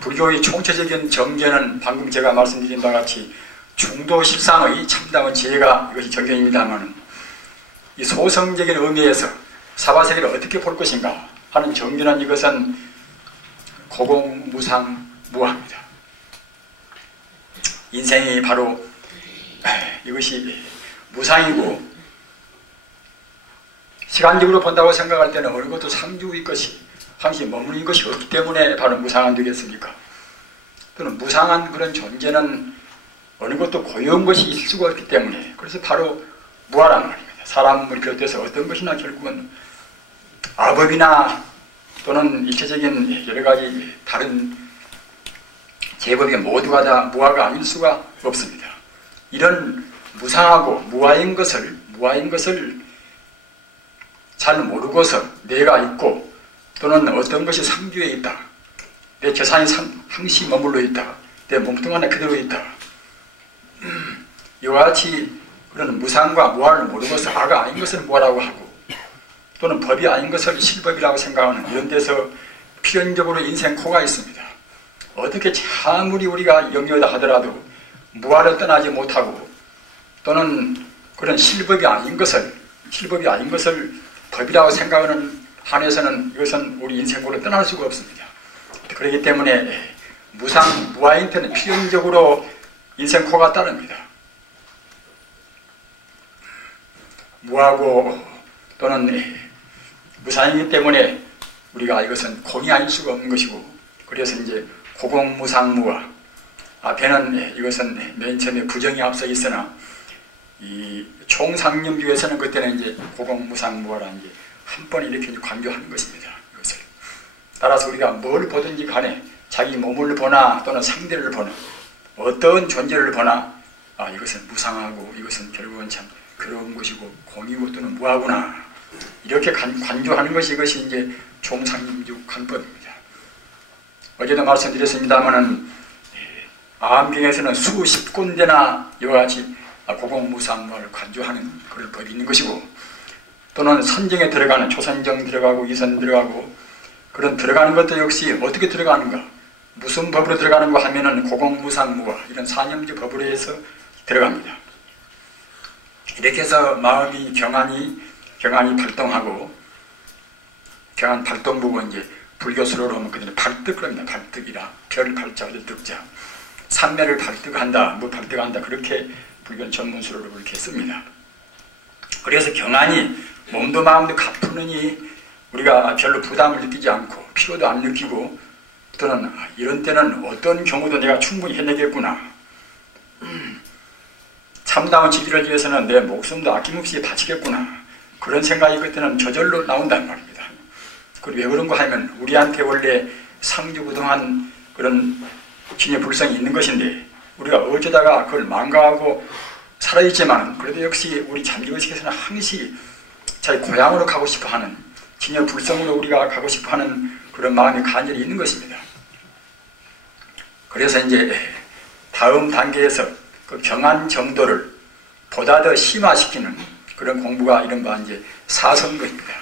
불교의 총체적인 정견은 방금 제가 말씀드린 바와 같이 중도실상의 참다운 지혜가 이것이 정견입니다만, 이 소성적인 의미에서 사바세계를 어떻게 볼 것인가 하는 정견은 이것은 고공무상무화입니다. 인생이 바로 이것이 무상이고, 시간적으로 본다고 생각할 때는 어느 것도 상주의 것이 항시 머무는 것이 없기 때문에 바로 무상한 되겠습니까? 또는 무상한 그런 존재는 어느 것도 고유한 것이 있을 수가 없기 때문에, 그래서 바로 무아란 말입니다. 사람을 비롯해서 어떤 것이나 결국은 아법이나 또는 일체적인 여러 가지 다른 제법이 모두가 다 무아가 아닐 수가 없습니다. 이런 무상하고 무아인 것을 잘 모르고서 내가 있고, 또는 어떤 것이 상주에 있다, 내 재산이 항시 머물러 있다, 내 몸뚱 안에 그대로 있다, 이와 같이 그런 무상과 무아를 모르고서 아가 아닌 것을 무아라고 하고, 또는 법이 아닌 것을 실법이라고 생각하는 이런 데서 필연적으로 인생코가 있습니다. 어떻게 아무리 우리가 영리하다 하더라도 무아를 떠나지 못하고, 또는 그런 실법이 아닌 것을 법이라고 생각하는 한에서는 이것은 우리 인생고로 떠날 수가 없습니다. 그렇기 때문에 무아인테는 필연적으로 인생코가 따릅니다. 무하고 또는 무상이기 때문에 우리가 이것은 공이 아닐 수가 없는 것이고, 그래서 이제 고공무상무화, 앞에는 이것은 맨 처음에 부정이 앞서 있으나 이 총상념주에서는 그때는 이제 고공무상무화라는 이제 한 번 이렇게 강조하는 것입니다. 이것을 따라서 우리가 뭘 보든지 간에 자기 몸을 보나 또는 상대를 보나 어떤 존재를 보나 이것은 무상하고 이것은 결국은 참 그런 것이고 공이고 또는 무하구나, 이렇게 간주하는 것이 이것이 이제 총상념주 간법입니다. 어제도 말씀드렸습니다마는 암경에서는 수십 군데나 이와 같이 고공무상무화를 간주하는 그런 법이 있는 것이고, 또는 선정에 들어가는 초선정 들어가고 이선 들어가고 그런 들어가는 것도 역시 어떻게 들어가는가, 무슨 법으로 들어가는가 하면은 고공무상무화 이런 사념주 법으로 해서 들어갑니다. 이렇게 해서 마음이 경안이 발동하고, 경안 발동부고 이제 불교수로로 하면 그들은 발득을 합니다. 발득이라 별 발자를 득자, 삼매를 발득한다, 발득한다, 그렇게 불교는 전문수로로 그렇게 씁니다. 그래서 경안이 몸도 마음도 가쁘느니 우리가 별로 부담을 느끼지 않고 피로도 안 느끼고, 또는 이런 때는 어떤 경우도 내가 충분히 해내겠구나, 참다운 지기를 위해서는 내 목숨도 아낌없이 바치겠구나, 그런 생각이 그때는 저절로 나온단 말입니다. 왜 그런가 하면 우리한테 원래 상주부동한 그런 진여불성이 있는 것인데, 우리가 어쩌다가 그걸 망가하고 살아있지만 그래도 역시 우리 잠기의식에서는 항시 자기 고향으로 가고 싶어하는, 진여불성으로 우리가 가고 싶어하는 그런 마음이 간절히 있는 것입니다. 그래서 이제 다음 단계에서 그 경안 정도를 보다 더 심화시키는 그런 공부가 이른바 이제 사성거입니다.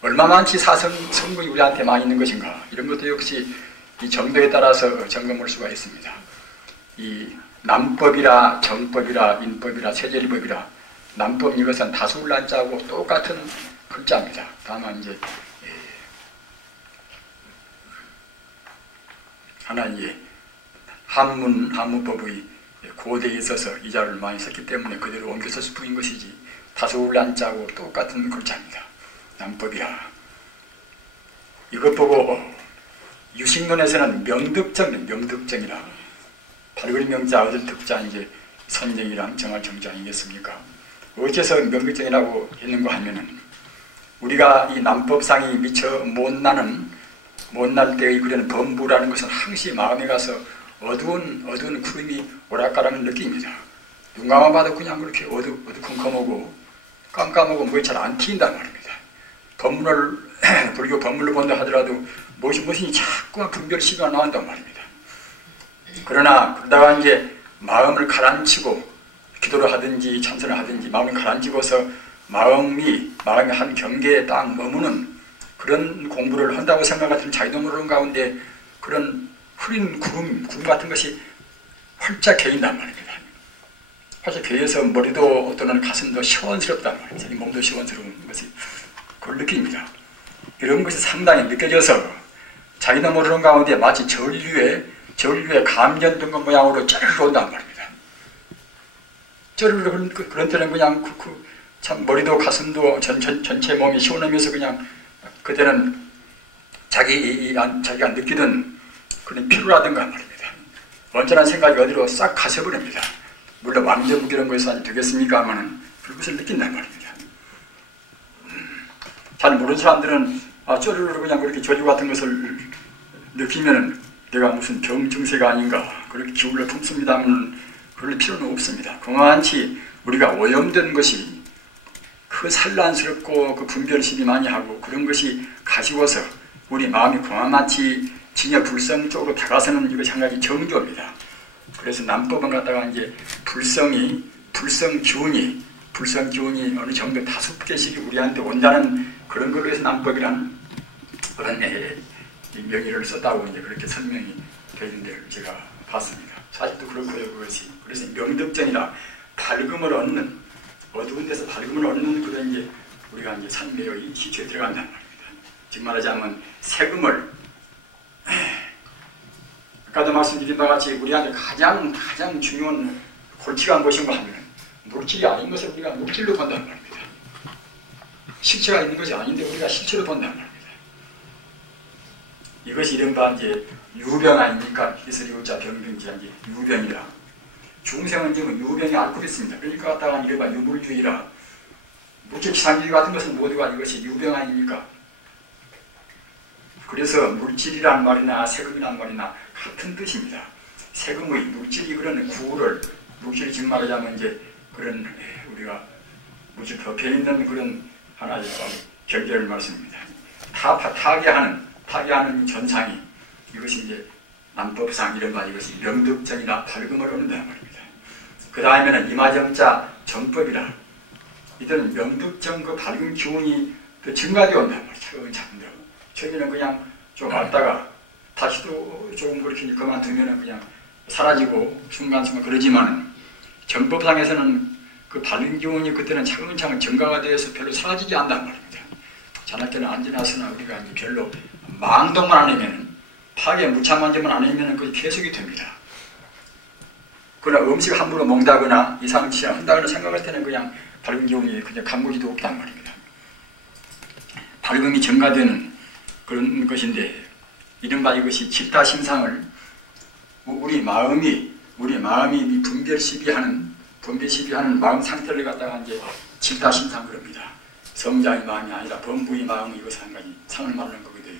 얼마만치 사성거이 우리한테 많이 있는 것인가, 이런 것도 역시 이 정도에 따라서 점검할 수가 있습니다. 이 남법이라 정법이라 인법이라 세제리법이라, 남법 이것은 다수울란자하고 똑같은 글자입니다. 다만 이제 하나 이제 한문법의 고대에 있어서 이 자를 많이 썼기 때문에 그대로 옮겨 썼을 뿐인 것이지, 다수울란자하고 똑같은 글자입니다. 남법이라. 이것 보고 유식론에서는 명득정이라, 발그리 명자 얻을 득자 이제 선정이랑 정할 정자 아니겠습니까? 어째서 명득정이라고 했는가 하면은 우리가 이 남법상이 미처 못날 때의 그런 범부라는 것은 항시 마음에 가서 어두운 구름이 오락가락을 느낍니다. 눈 감아 봐도 그냥 그렇게 어두컴컴하고 깜깜하고 뭐에 잘 안 튀인단 말입니다. 불교 법문을 본다 하더라도 무엇이 자꾸 분별 시도가 나온단 말입니다. 그러다가 이제 마음을 가라앉히고 기도를 하든지 참선을 하든지 마음을 가라앉히고서 마음이 한 경계에 딱 머무는 그런 공부를 한다고 생각하던 자기도 모르는 가운데 그런 흐린 구름 같은 것이 활짝 개인단 말입니다. 활짝 개여서 머리도 또는 가슴도 시원스럽단 말입니다. 이 몸도 시원스러운 것이 그걸 느낍니다. 이런 것이 상당히 느껴져서 자기도 모르는 가운데 마치 전류에 감전된 것 모양으로 쩌르르 온단 말입니다. 쩌르르 그런 때는 그냥 참 머리도 가슴도 전체 몸이 시원하면서 그냥 그때는 자기가 느끼던 그런 피로라든가 말입니다. 언짢은 생각이 어디로 싹 가셔버립니다. 물론 왕정무 이런 거에서 되겠습니까 하면은 그것을 느낀단 말입니다. 잘 모르는 사람들은 쪼르르 그냥 그렇게 조류 같은 것을 느끼면은 내가 무슨 증세가 아닌가 그렇게 기운을 품습니다면 그럴 필요는 없습니다. 그만치 우리가 오염된 것이 그 산란스럽고 그 분별심이 많이 하고 그런 것이 가지고서 우리 마음이 그만치 진여 불성 쪽으로 다가서는 이것이 한 가지 정조입니다. 그래서 남법은 갖다가 이제 불성 기운이 어느 정도 5개씩이 우리한테 온다는 그런 걸로 해서 남법이라는 그런 명의를 썼다고 이제 그렇게 설명이 되어 있는데 제가 봤습니다. 사실도 그렇고요, 그것이. 그래서 명덕전이라 밝음을 얻는, 어두운 데서 밝음을 얻는 그런 이제 우리가 이제 산매의 시초에 들어간다는 말입니다. 즉 말하자면 세금을, 아까도 말씀드린 바와 같이 우리한테 가장 중요한 골치가 무엇인가 하면 물질이 아닌 것을 우리가 물질로 본다는 말입니다. 실체가 있는 것이 아닌데 우리가 실체로 본다는 말입니다. 이것이 이른바 이제 유병 아닙니까? 기술이우자 병병지 이제 유병이라. 중생은 지금 유병이 앓고 있습니다. 그러니까 갖다가 이른바 유물주의라. 물질 기상주의 같은 것은 모두가 이것이 유병 아닙니까? 그래서 물질이란 말이나 세금이란 말이나 같은 뜻입니다. 세금의 물질이 그런 구를 물질이 즉 말하자면 이제 그런 우리가 물질 덮여 있는 그런 하나의 결계를 말씀입니다. 타개하는 전상이 이것이 이제 남법상 이른바 이것이 명덕정이나 밝음을 얻는다는 말입니다. 그 다음에는 이마정자 정법이라. 이들은 명덕정 그 밝은 기운이 그 증가되어 온단 말이에요. 차근차근. 처음에는 그냥 좀 왔다가 다시 또 조금 그렇게 그만두면은 그냥 사라지고 순간순간 그러지만은 정법상에서는 그 밝은 기운이 그때는 차근차근 증가가 되어서 별로 사라지지 않는단 말입니다. 자날 때는 안 지나서나 우리가 이제 별로 망동만 안 하면은 파괴 무참만지만 안 하면은 그게 계속이 됩니다. 그러나 음식 함부로 먹다거나 이상치 한다거나 생각할 때는 그냥 밝은 기운이 그냥 감고지도 없단 말입니다. 밝음이 증가되는 그런 것인데 이른바 이것이 집다심상을 우리 마음이 분별 시비하는 마음 상태를 갖다가 이제 집다심상 그럽니다. 성자의 마음이 아니라 범부의 마음이 이것을 한 가지 상을 말하는 거거든요.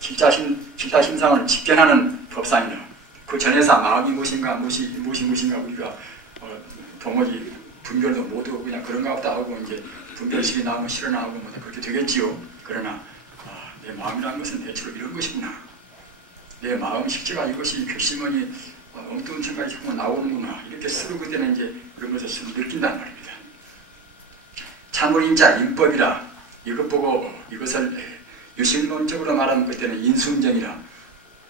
집다심상을 집견하는 법상이나 그 전에서 마음이 무엇인가 우리가 도무지 분별도 모두 그냥 그런가 보다 하고 이제 분별식이 나오면 실현하고 뭐 그렇게 되겠지요. 그러나 내 마음이라는 것은 대체로 이런 것이구나. 내 마음 실체가 이것이 결심원이 엉뚱한 생각이 자꾸 나오는구나. 이렇게 스스로 그때는 이제 그런 것을 스스로 느낀단 말입니다. 참을인자 인법이라. 이것 보고 이것을 유실론적으로 말하면 그때는 인순정이라.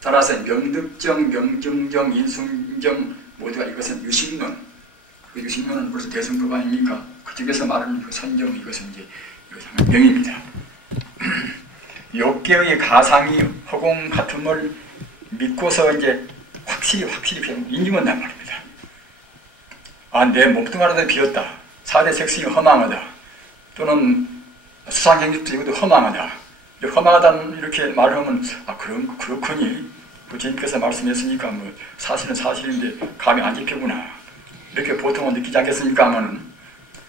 따라서 명득정, 명증정, 인순정 모두가 이것은 유실론. 그 유실론은 벌써 대승법 아닙니까? 그쪽에서 말하는 그 선정 이것은 이제 명입니다. 욕계의 가상이 허공 같음을 믿고서 이제 확실히 인정한단 말입니다. 내 몸뚱아리도 비었다. 4대 색신이 허망하다. 또는 수상행집도 이것도 허망하다. 허망하다는 이렇게 말을 하면 그렇거니 부처님께서 말씀했으니까 뭐 사실은 사실인데 감이 안 잡히구나. 이렇게 보통은 느끼지 않겠습니까? 하면은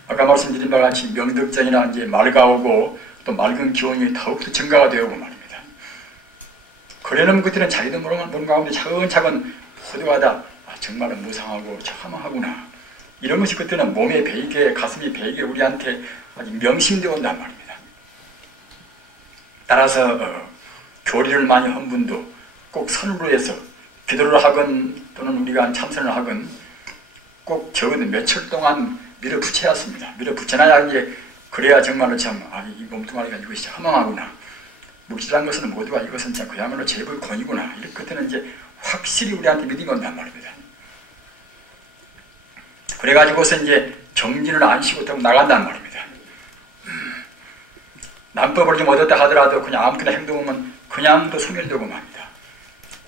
아까 말씀드린 바와 같이 명덕정이나 이제 맑아오고 또 맑은 기운이 더욱더 증가가 되고 말입니다. 그러는 그때는 자기도 모르는 가운데 차근차근 호도하다 정말은 무상하고 허망하구나. 이런 것이 그때는 몸에 배이게 가슴이 배이게 우리한테 아주 명심되어 온단 말입니다. 따라서 교리를 많이 한 분도 꼭 선으로 해서 기도를 하건 또는 우리가 참선을 하건 꼭 적어도 며칠 동안 밀어붙여야 합니다. 밀어붙여놔야 이제 그래야 정말로 참 이 몸뚱아리가 이것이 허망하구나. 묵직한 것은 모두가 이것은 참 그야말로 제불 권이구나. 이렇게 그때는 이제 확실히 우리한테 믿음이 온단 말입니다. 그래가지고서 이제 정진을 안 쉬고 또 나간단 말입니다. 난법을 좀 얻었다 하더라도 그냥 아무렇게나 행동하면 그냥 또 소멸되고 맙니다.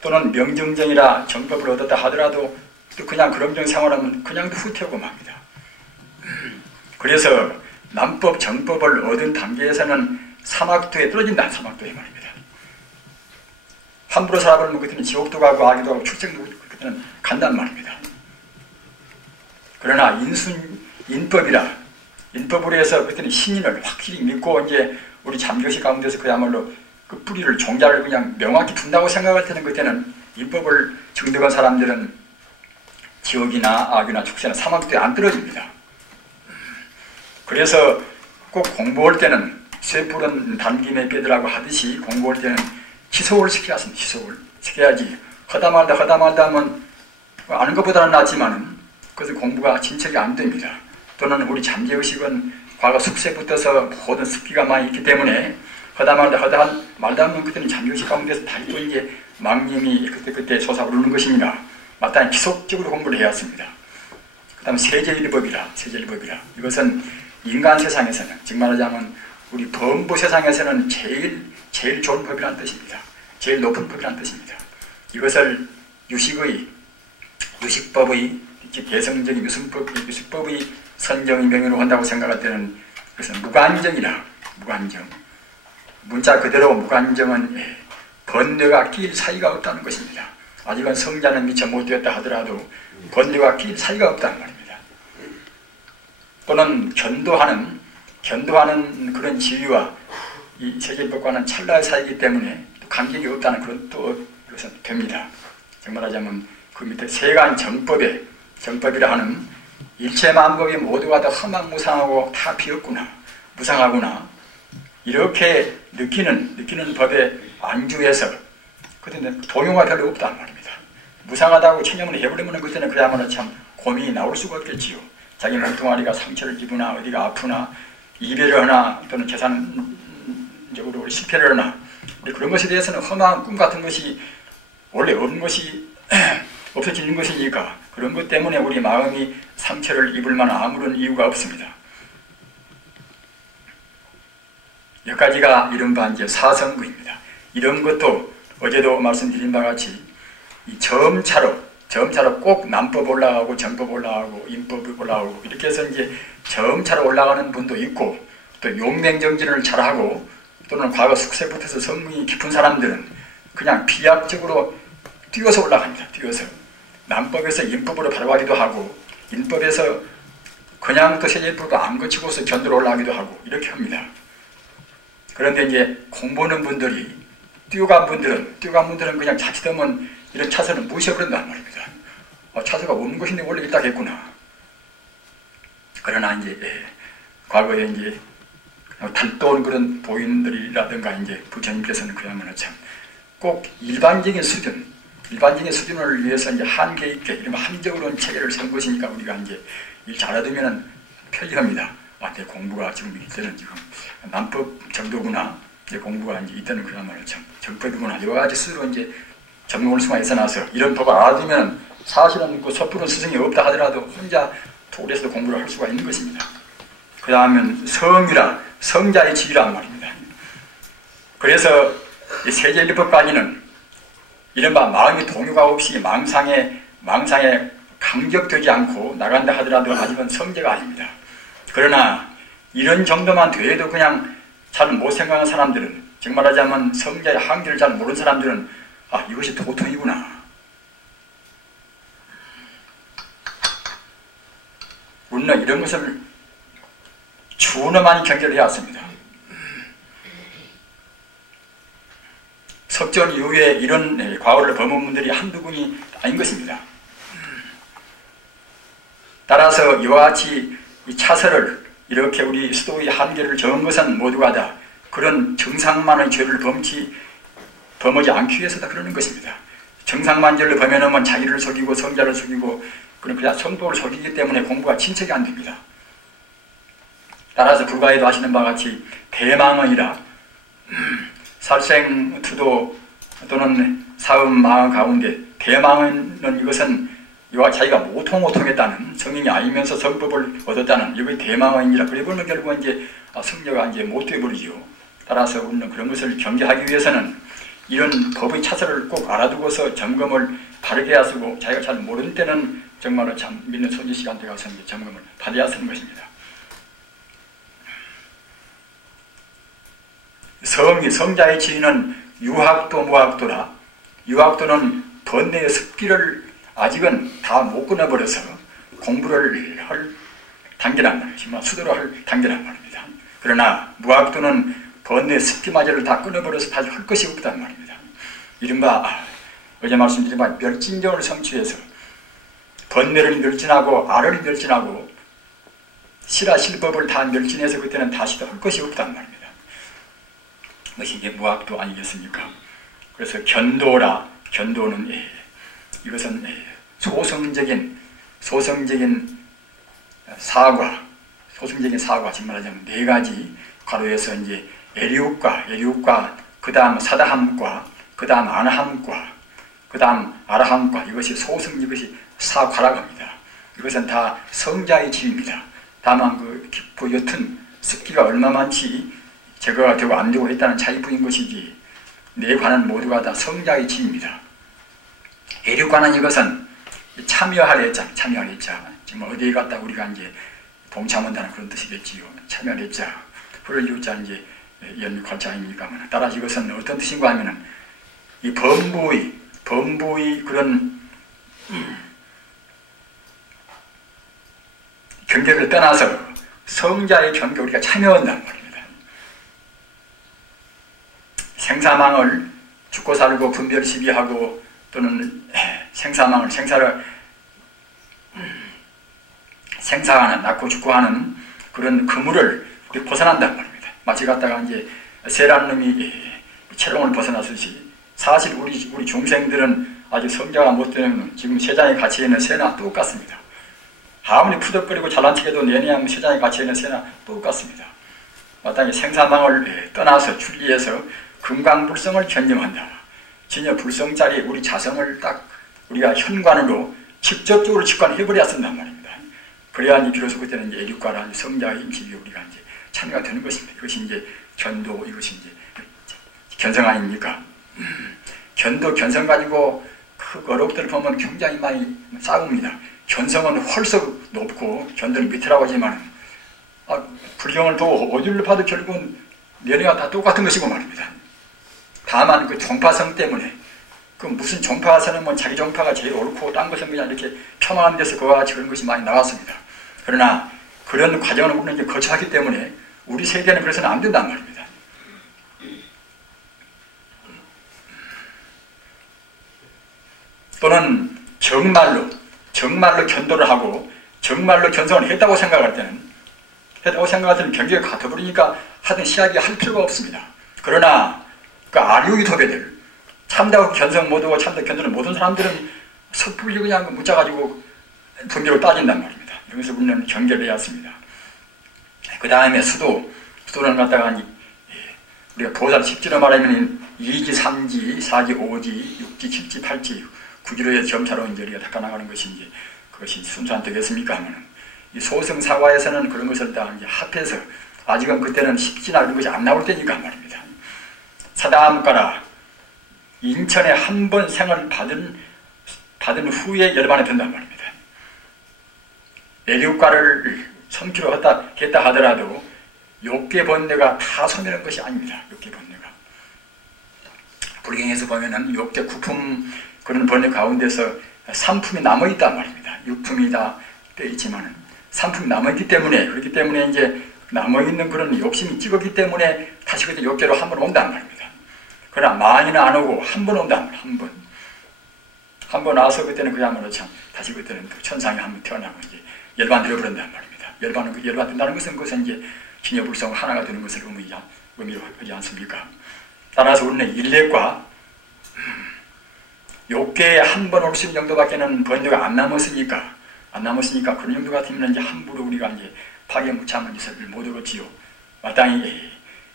또는 명정정이라 정법을 얻었다 하더라도 또 그냥 그런정 생활하면 그냥 또 후퇴하고 맙니다. 그래서 난법, 정법을 얻은 단계에서는 사막도에 떨어진다는 사막도에 말입니다. 함부로 살아버리면 그때는 지옥도 가고 악의도 가고 출생도 그때는 간단 말입니다. 그러나 인법으로 해서 그때는 신인을 확실히 믿고 이제 우리 잠교시 가운데서 그야말로 그 뿌리를 종자를 그냥 명확히 둔다고 생각할 때는 그때는 인법을 정득한 사람들은 지옥이나 악이나 축세나 사막도에 안 떨어집니다. 그래서 꼭 공부할 때는 쇠푸른 단김에 빼더라고 하듯이 공부할 때는 희소를 시켜야 합니다. 희소를 시켜야지 허다말다 하면 아는 것보다는 낫지만은 그래서 공부가 진척이 안 됩니다. 또는 우리 잠재의식은 과거 습세에 붙어서 모든 습기가 많이 있기 때문에 허다말다 하면 그때는 잠재의식 가운데서 다시 또 이제 망념이 그때 솟아오르는 것입니다. 마땅히 지속적으로 공부를 해야 합니다. 그 다음에 세제일법이라 이것은 인간 세상에서는 즉 말하자면 우리 범부 세상에서는 제일 좋은 법이라는 뜻입니다. 제일 높은 법이라는 뜻입니다. 이것을 유식법의 대성적인 유식법의 선정의 명예로 한다고 생각할 때는 그것은 무관정이라 무관정. 문자 그대로 무관정은 번뇌가 끼일 사이가 없다는 것입니다. 아직은 성자는 미처 못 되었다 하더라도 번뇌가 끼일 사이가 없다는 말입니다. 또는 견도하는 그런 지위와 이 세계법과는 찰나의 사이이기 때문에 또 간격이 없다는 그런 또 이것은 됩니다. 정말하자면 그 밑에 세간 정법이라 하는 일체 만법이 모두가 다 험악무상하고 다 비었구나, 무상하구나 이렇게 느끼는 법에 안주해서 그때는 동요가 별로 없단 말입니다. 무상하다고 체념을 해버리면 그때는 그야말로 참 고민이 나올 수가 없겠지요. 자기 몸뚱아리가 상처를 입으나 어디가 아프나 이별을 하나 또는 계산적으로 실패를 하나 그런 것에 대해서는 험한 꿈 같은 것이 원래 없는 것이 없어지는 것이니까 그런 것 때문에 우리 마음이 상처를 입을 만한 아무런 이유가 없습니다. 여기까지가 이른바 이제 사성구입니다. 이런 것도 어제도 말씀드린 바와 같이 이 점차로 꼭 남법 올라가고 정법 올라가고 인법 올라가고 이렇게 해서 이제 점차로 올라가는 분도 있고 또 용맹정진을 잘하고 또는 과거 숙세부터서 성능이 깊은 사람들은 그냥 비약적으로 뛰어서 올라갑니다. 뛰어서 남법에서 인법으로 바로 가기도 하고 인법에서 그냥 또 세제법도 안 거치고서 견도로 올라가기도 하고 이렇게 합니다. 그런데 이제 공부하는 분들이 뛰어간 분들은 그냥 자칫하면 이런 차선을 무시해버린단 말입니다. 차서가 없는 것인데 원래 있다겠구나. 그러나 이제 과거에 이제 달도온 그런 보인들이라든가 이제 부처님께서는 그야말로 참 꼭 일반적인 수준을 위해서 이제 한계 있게 이러면 합리적으로는 체계를 세운 것이니까 우리가 이제 일 잘해두면 편리합니다. 내 공부가 지금 이때는 지금 남법 정도구나. 내 공부가 이제 이때는 그야말로 참 정법이구나. 여러 가지 스스로 이제 점검할 수가 있어나서 이런 법을 알아두면 사실은 그 섣부른 스승이 없다 하더라도 혼자 도리에서도 공부를 할 수가 있는 것입니다. 그 다음은 성자의 지위란 말입니다. 그래서 이 세제일법까지는 이른바 마음의 동요가 없이 망상에 강격되지 않고 나간다 하더라도 아직은 성제가 아닙니다. 그러나 이런 정도만 돼도 그냥 잘 못 생각하는 사람들은 정말 하자면 성자의 한계를 잘 모르는 사람들은 이것이 도통이구나. 우리는 이런 것을 주너 많이 경계를 해왔습니다. 석전 이후에 이런 과오를 범한 분들이 한두 분이 아닌 것입니다. 따라서 이와 같이 이 차설을 이렇게 우리 수도의 한계를 정한 것은 모두가 다 그런 정상만의 죄를 범하지 않기 위해서다 그러는 것입니다. 정상만죄를 범해놓으면 자기를 속이고 성자를 속이고 그냥 성도를 속이기 때문에 공부가 진척이 안 됩니다. 따라서 불가에도 하시는 바와 같이 대망언이라 살생투도 또는 사음 마음 가운데 대망은 이것은 이와 자기가 모통했다는, 성인이 아니면서 성법을 얻었다는 이것이 대망원이라. 그래 보면 결국은 이제 성녀가 이제 못 되어버리죠. 따라서 우리는 그런 것을 경계하기 위해서는 이런 법의 차설을 꼭 알아두고서 점검을 바르게 하시고, 자기가 잘 모르는 때는 정말로 참 믿는 손지 시간대 가서 이제 점검을 받아야 하는 것입니다. 성자의 지위는 유학도 무학도라. 유학도는 번뇌의 습기를 아직은 다 못 끊어버려서 공부를 할 단계란 말이지만 수도로 할 단계란 말입니다. 그러나 무학도는 번뇌의 습기마저를 다 끊어버려서 다시 할 것이 없단 말입니다. 이른바 어제 말씀드린 바 멸진정을 성취해서 번뇌를 멸진하고 아를 멸진하고 실법을 다 멸진해서 그때는 다시 할 것이 없단 말입니다. 그것이 이제 무학도 아니겠습니까? 그래서 견도라. 견도는 이것은 소성적인 사과, 지금 말하자면 네 가지 가로에서 이제 애리욱과, 그 다음 사다함과, 그 다음 아나함과, 그 다음 아라함과, 이것이 이것이 사과라고 합니다. 이것은 다 성자의 지위입니다. 다만 그 깊고 옅은 습기가 얼마만치 제거가 되고 안 되고 했다는 차이뿐인 것이지, 네 관은 모두가 다 성자의 지위입니다. 애류관은 이것은 참여할 애자. 지금 어디에 갔다 우리가 이제 동참한다는 그런 뜻이겠지요. 참여할 애자. 불을 유자 이제 연관자입니까? 따라서 이것은 어떤 뜻인가 하면은 이 범부의 그런 경계를 떠나서 성자의 경계 우리가 참여한다는 말입니다. 생사망을 죽고 살고 분별 시비하고 또는 생사하는, 낳고 죽고 하는 그런 그물을 우리 벗어난단 말입니다. 마치 갔다가 이제 세란 놈이 채롱을 벗어났듯이, 사실 우리 중생들은 아직 성자가 못 되는 지금 세상에 갇혀 있는 새나 똑같습니다. 아무리 푸덕거리고 잘난 척해도 내내하면 세상에 갇혀 있는 새나 똑같습니다. 마땅히 생사망을 떠나서 출리해서 금강불성을 견념한다. 진여 불성짜리 우리 자성을 딱 우리가 현관으로 직접적으로 직관해버려야 쓴단 말입니다. 그래야 이제 비로소 그때는 이제 애륙과란 성자의 인식이 우리가 이제 참여가 되는 것입니다. 이것이 이제 견도, 이것이 이제 견성 아닙니까? 견성 가지고 그 어록들을 보면 굉장히 많이 싸웁니다. 견성은 헐썩 높고 견도는 밑이라고 하지만 불경을 보고 어디를 봐도 결국은 내내가 다 똑같은 것이고 말입니다. 다만 그 종파성 때문에 그 무슨 종파에서는 뭐 자기 종파가 제일 옳고 딴 것은 그냥 이렇게 폄하하는 데서 그와 같이 그런 것이 많이 나왔습니다. 그러나 그런 과정을 우리는 이제 거쳐하기 때문에 우리 세계는 그래서는 안 된단 말입니다. 또는 정말로 견도를 하고 정말로 견성을 했다고 생각할 때는 경계가 같아버리니까 하든 시하게 할 필요가 없습니다. 그러나 그 아류의 도배들, 참다고 견성 못하고 참다고 견도를 못한 사람들은 섣불리 그냥 묻자가지고 분별로 따진단 말입니다. 여기서 우리는 경계를 해야 합니다. 그 다음에 수도는 갖다가 우리가 도사를 십지로 말하면 2지, 3지, 4지, 5지, 6지, 7지, 8지, 9지로의 점차로 이제 우리가 닦아나가는 것이 이제 그것이 순수한 되겠습니까? 하면은 이 소승사과에서는 그런 것을 다 이제 합해서 아직은 그때는 십지나 이런 것이 안 나올 때니까 말입니다. 사다함가라 인천에 한 번 생을 받은 후에 열반에 든단 말입니다. 애륙과를 섬기로 했다 하더라도 욕계 번뇌가 다 소멸한 것이 아닙니다. 욕계 번뇌가 불경에서 보면은 욕계 구품 그런 번뇌 가운데서 3품이 남아있단 말입니다. 6품이 다 빼있지만은 3품이 남아있기 때문에, 그렇기 때문에 이제 남아있는 그런 욕심이 찍었기 때문에 다시 그때 욕계로 한 번 온단 말입니다. 그러나 많이는 안 오고 한 번 온단 말입니다. 한 번 와서 그때는 그야말로 참 다시 그때는 그 천상에 한 번 태어나고 이제 열반 들어버린단 말입니다. 열반 든다는 것은 그것은 이제 진여불성 하나가 되는 것을 의미로 하지 않습니까? 따라서 우리는 일례과 욕계에 한 번 올 수 있는 정도밖에는 번뇌가 안 남았으니까 그런 정도 같으면 이제 함부로 우리가 이제 파괴무참한 짓을 못 얻었지요. 마땅히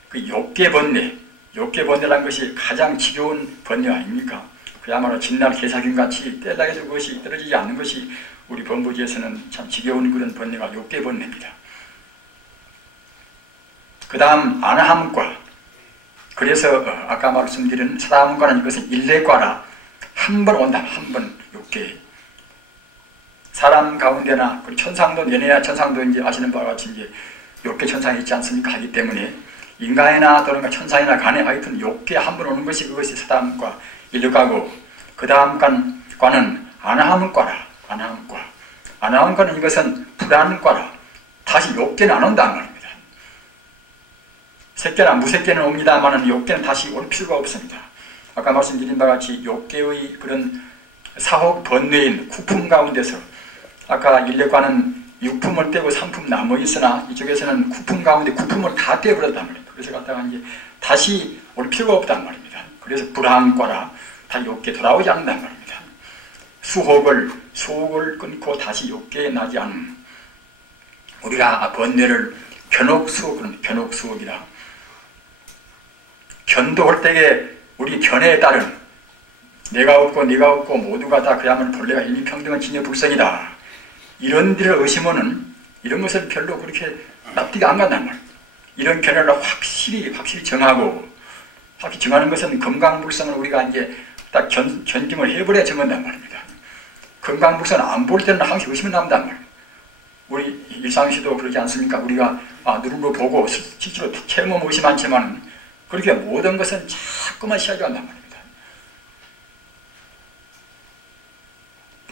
그 욕계 번뇌라는 것이 가장 지겨운 번뇌 아닙니까? 그야말로 진날 개사균같이 떼다 해도 그것이 떨어지지 않는 것이 우리 범부지에서는 참 지겨운 그런 번뇌가 욕계 번뇌입니다. 그 다음 아나함과, 그래서 아까 말씀드린 사다함과는 이것은 일례과라 한 번 온다. 한 번 욕계. 사람 가운데나 천상도, 연애야 천상도 이제 아시는 바와 같이 이제 욕계 천상이 있지 않습니까? 하기 때문에 인간이나 또는 천상이나 간에 하여튼 욕계 한 번 오는 것이 그것이 사다함과 일례과고, 그 다음 과는 아나함과라. 아나함과. 아나함과는 이것은 불안과라. 다시 욕계는 안 온다 말입니다. 색계나 무색계는 옵니다만은 욕계는 다시 올 필요가 없습니다. 아까 말씀드린 바와 같이 욕계의 그런 사혹 번뇌인 구품 가운데서, 아까 일례과는 육품을 떼고 삼품 남아 있으나 이쪽에서는 구품 가운데 구품을 다 떼버렸단 말입니다. 그래서 갖다가 이제 다시 올 필요가 없단 말입니다. 그래서 불안과라 다 욕계 돌아오지 않는단 말입니다. 수혹을 끊고 다시 욕계에 나지 않는, 우리가 번뇌를 견옥수혹이라, 견도할 때에 우리 견해에 따른 내가 없고 모두가 다 그야말로 본래가 인리평등한 진여불성이다, 이런 데를 의심하는 이런 것은 별로 그렇게 납득이 안 간단 말이에요. 이런 견해를 확실히 정하고, 확실히 정하는 것은 금강불성을 우리가 이제 딱 견dim을 해버려야 정한단 말입니다. 금강불성을 안 볼 때는 항상 의심이 남단 말이에요. 우리 일상시도 그러지 않습니까? 우리가 누르고 보고 실제로 체험은 의심하지만 그렇게 모든 것은 자꾸만 시야가 한단 말입니다.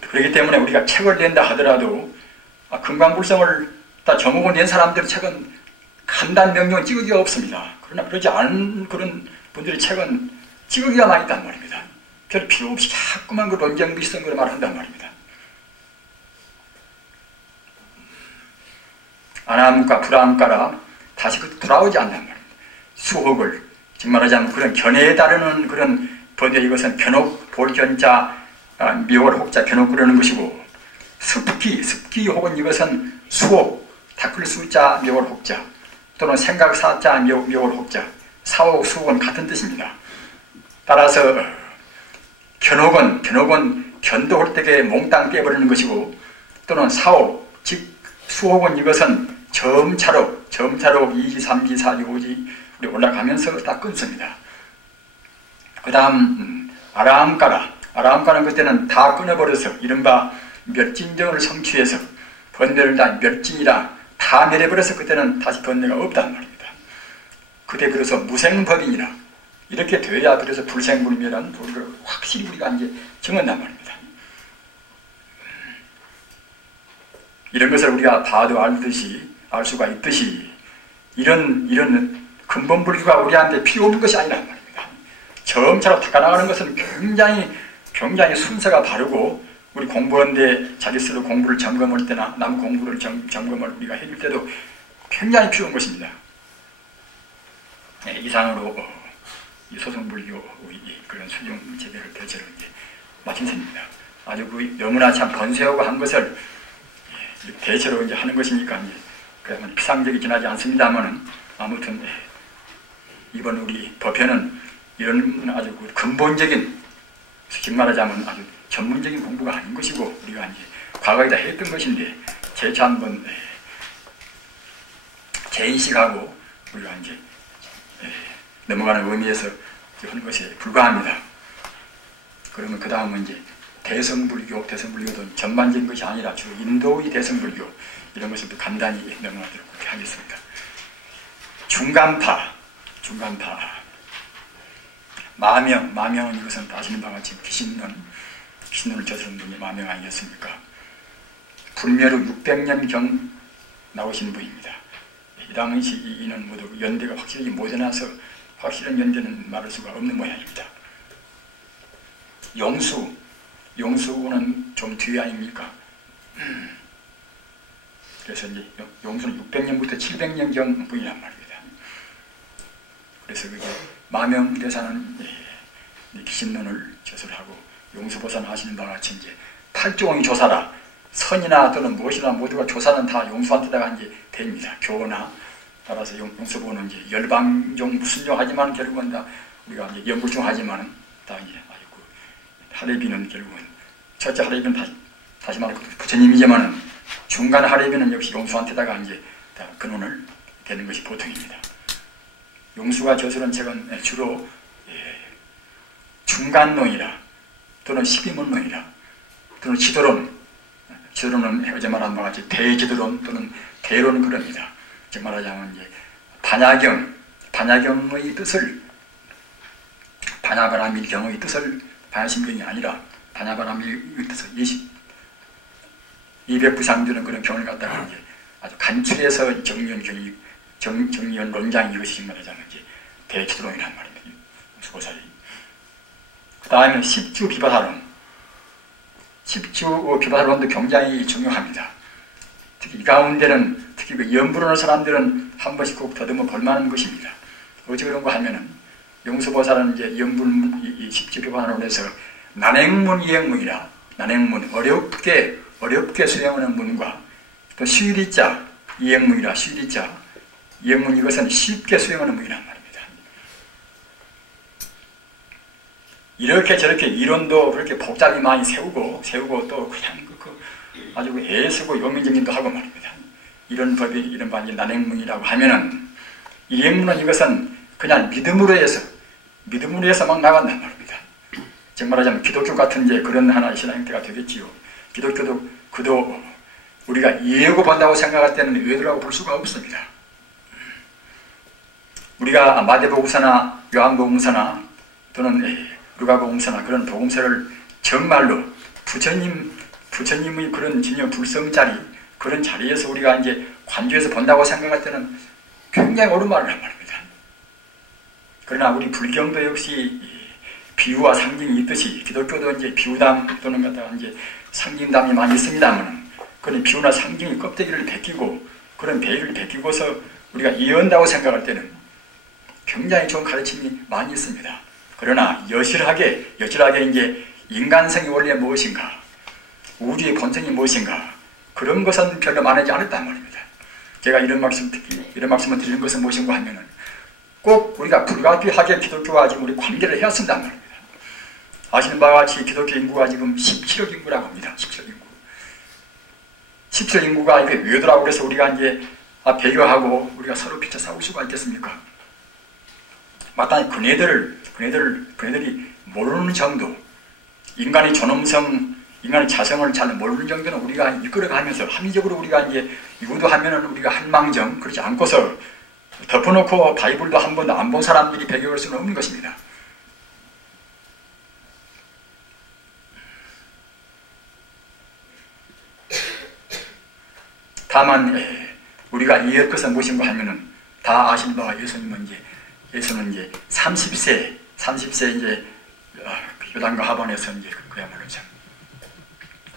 그렇기 때문에 우리가 책을 낸다 하더라도 금강불성을 다 정옥을 낸 사람들의 책은 간단 명령을 찍으기가 없습니다. 그러나 그러지 않은 그런 분들의 책은 찍으기가 많이 있단 말입니다. 별 필요 없이 자꾸만 그論쟁비슷한 걸 말한단 말입니다. 아나함과 불안함과라 다시 돌아오지 않단 말입니다. 수혹을, 즉 말하자면 그런 견해에 따르는 그런 번뇌, 이것은 견옥, 볼견자, 묘월 혹자, 견옥 그러는 것이고, 습기 혹은 이것은 수혹, 닦을 수자, 묘월 혹자, 또는 생각 사자, 묘월 혹자, 사혹, 수혹은 같은 뜻입니다. 따라서 견옥은 견도할 때에 몽땅 떼버리는 것이고, 또는 사혹, 즉 수혹은 이것은 점차로 2지, 3지, 4지, 5지 우리 올라가면서 다 끊습니다. 그 다음 아라함가는 그때는 다 끊어버려서 이른바 멸진정을 성취해서 번뇌를 다 멸진이라 다 멸해버려서 그때는 다시 번뇌가 없단 말입니다. 그때 그래서 무생법이니라 이렇게 돼야 그래서 불생불멸한 도리를 확실히 우리가 이제 정한단 말입니다. 이런 것을 우리가 봐도 알 수가 있듯이 이런 근본불교가 우리한테 필요 없는 것이 아니란 말입니다. 점차로 닦아나가는 것은 굉장히 순서가 바르고, 우리 공부하는데 자기 스스로 공부를 점검할 때나 남 공부를 점검을 우리가 해줄 때도 굉장히 필요한 것입니다. 네, 이상으로 이 소승불교 그런 수중 재배를 대체로 이제 마친 셈입니다. 아주 너무나 참 번세하고 한 것을 대체로 이제 하는 것이니까 이제 그야말로 피상적이진 하지 않습니다만은, 아무튼 이번 우리 법회는 이런 아주 근본적인, 솔직히 말하자면 아주 전문적인 공부가 아닌 것이고, 우리가 이제 과거에 다 했던 것인데 재차 한번 재인식하고 우리가 이제 넘어가는 의미에서 하는 것에 불과합니다. 그러면 그 다음은 이제 대성불교도 전반적인 것이 아니라 주로 인도의 대성불교 이런 것을 간단히 넘어가도록 그렇게 하겠습니다. 중간파 마명은 이것은 아시는 바와 같이 귀신론을 저지른 분이 마명 아니겠습니까? 불멸 후 600년경 나오신 분입니다. 이 당시 이는 모두 연대가 확실히 못해나서 확실한 연대는 말할 수가 없는 모양입니다. 용수는 좀 뒤에 아닙니까? 그래서 이제 용수는 600년부터 700년경 분이란 말입니다. 그래서 그게 마명대사는 귀신론을 저술하고, 용수보사는 하시는 바와 같이 이제 8종의 조사라, 선이나 또는 무엇이나 모두가 조사는 다 용수한테다가 이제 됩니다. 교나 따라서 용수보는 이제 열방종 무슨 종 하지만 결국은 다 우리가 이제 연불종 하지만은 다 이제 하레비는 결국은 첫째 하레비는 다시 말하면 부처님이지만은 중간 하레비는 역시 용수한테다가 이제 다 근원을 되는 것이 보통입니다. 용수가 저술한 책은 주로 중간론이라 또는 12문론이라 또는 지도론은 어제 말한 바와 같이 대지도론 또는 대론 그럽니다. 즉 말하자면 이제 반야경의 뜻을 반야바라밀경의 뜻을 반야심경이 아니라 반야바라밀의 뜻을 200부상들은 그런 경을 갖다가 이제 아주 간추해서 정리한 론장이 이것이 말하자면 이제 대지도론이란 말입니다. 수고사리. 그 다음에 십주 비바사론. 십주 비바사론도 굉장히 중요합니다. 특히 이 가운데는 특히 그 연불하는 사람들은 한 번씩 꼭 더듬어 볼만한 것입니다. 어찌 그런가 하면은 용수보살은 이제 연불 십주 비바사론에서 난행문 이행문이라 난행문 어렵게 수행하는 문과 또 쉬리자 이행문이라 쉬리자 이행문 이것은 쉽게 수행하는 문이란 말입니다. 이렇게 저렇게 이론도 그렇게 복잡히 많이 세우고 또 그냥 아주 애쓰고 요민정진도 하고 말입니다. 이런 법이 이런 반이 난행문이라고 하면은 이행문은 이것은 그냥 믿음으로 해서 막 나간단 말입니다. 즉 말하자면 기독교 같은 이제 그런 하나의 신앙 형태가 되겠지요. 기독교도 그도 우리가 이해하고 본다고 생각할 때는 외도라고 볼 수가 없습니다. 우리가 마태복음서나 요한복음서나 또는 루가복음서나 그런 복음서를 정말로 부처님의 그런 진여 불성자리 그런 자리에서 우리가 이제 관주해서 본다고 생각할 때는 굉장히 옳은 말을 한 말입니다. 그러나 우리 불경도 역시 비유와 상징이 있듯이 기독교도 이제 비유담 또는 갖다가 이제 상징담이 많이 있습니다만 그런 비유나 상징이 껍데기를 벗기고 그런 배를 벗기고서 우리가 이해한다고 생각할 때는 굉장히 좋은 가르침이 많이 있습니다. 그러나 여실하게 이제 인간성이 원래 무엇인가, 우주의 본성이 무엇인가 그런 것은 별로 말하지 않았단 말입니다. 제가 이런 말씀을 드리는 것은 무엇인가 하면은 꼭 우리가 불가피하게 기독교와 지금 우리 관계를 해야 쓴단 말입니다. 아시는 바와 같이 기독교 인구가 지금 17억 인구라고 합니다. 17억 인구. 17억 인구가 이게 외도라고 그래서 우리가 이제 배교하고 우리가 서로 피쳐 싸울 수가 있겠습니까? 마땅히 그네들이 모르는 정도, 인간의 존엄성, 인간의 자성을 잘 모르는 정도는 우리가 이끌어가면서 합리적으로 우리가 이제 유도하면은 우리가 할망정 그렇지 않고서 덮어놓고 바이블도 한 번도 안 본 사람들이 배교할 수는 없는 것입니다. 다만 우리가 이해할 것은 무엇인가 하면은 다 아시는 바와 예수는 이제 30세 이제 요단강 하반에서 이제 그야말로 참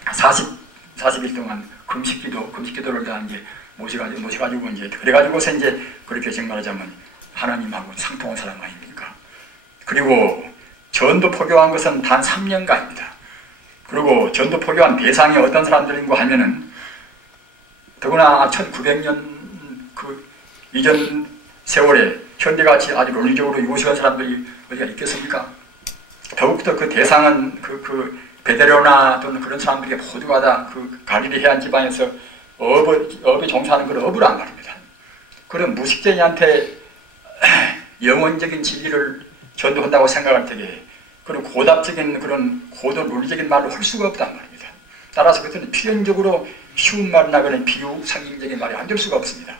40일 동안 금식기도를 다 이제 모셔가지고 이제 그래가지고서 이제 그렇게 정말하자면 하나님하고 상통한 사람 아닙니까? 그리고 전도 포교한 것은 단 3년간입니다. 그리고 전도 포교한 대상이 어떤 사람들인가 하면은 더구나 1900년 그 이전 세월에 현대같이 아주 논리적으로 유식한 사람들이 어디가 있겠습니까? 더욱더 그 대상은 그 베드로나 또는 그런 사람들이 모두가 다 그 갈릴리 해안 지방에서 업에 종사하는 그런 업을 안 말입니다. 그런 무식쟁이한테 영혼적인 진리를 전도한다고 생각할 때에 그런 고답적인 그런 고도 논리적인 말을 할 수가 없단 말입니다. 따라서 그때는 필연적으로 쉬운 말이나 그런 비유 상징적인 말이 안 될 수가 없습니다.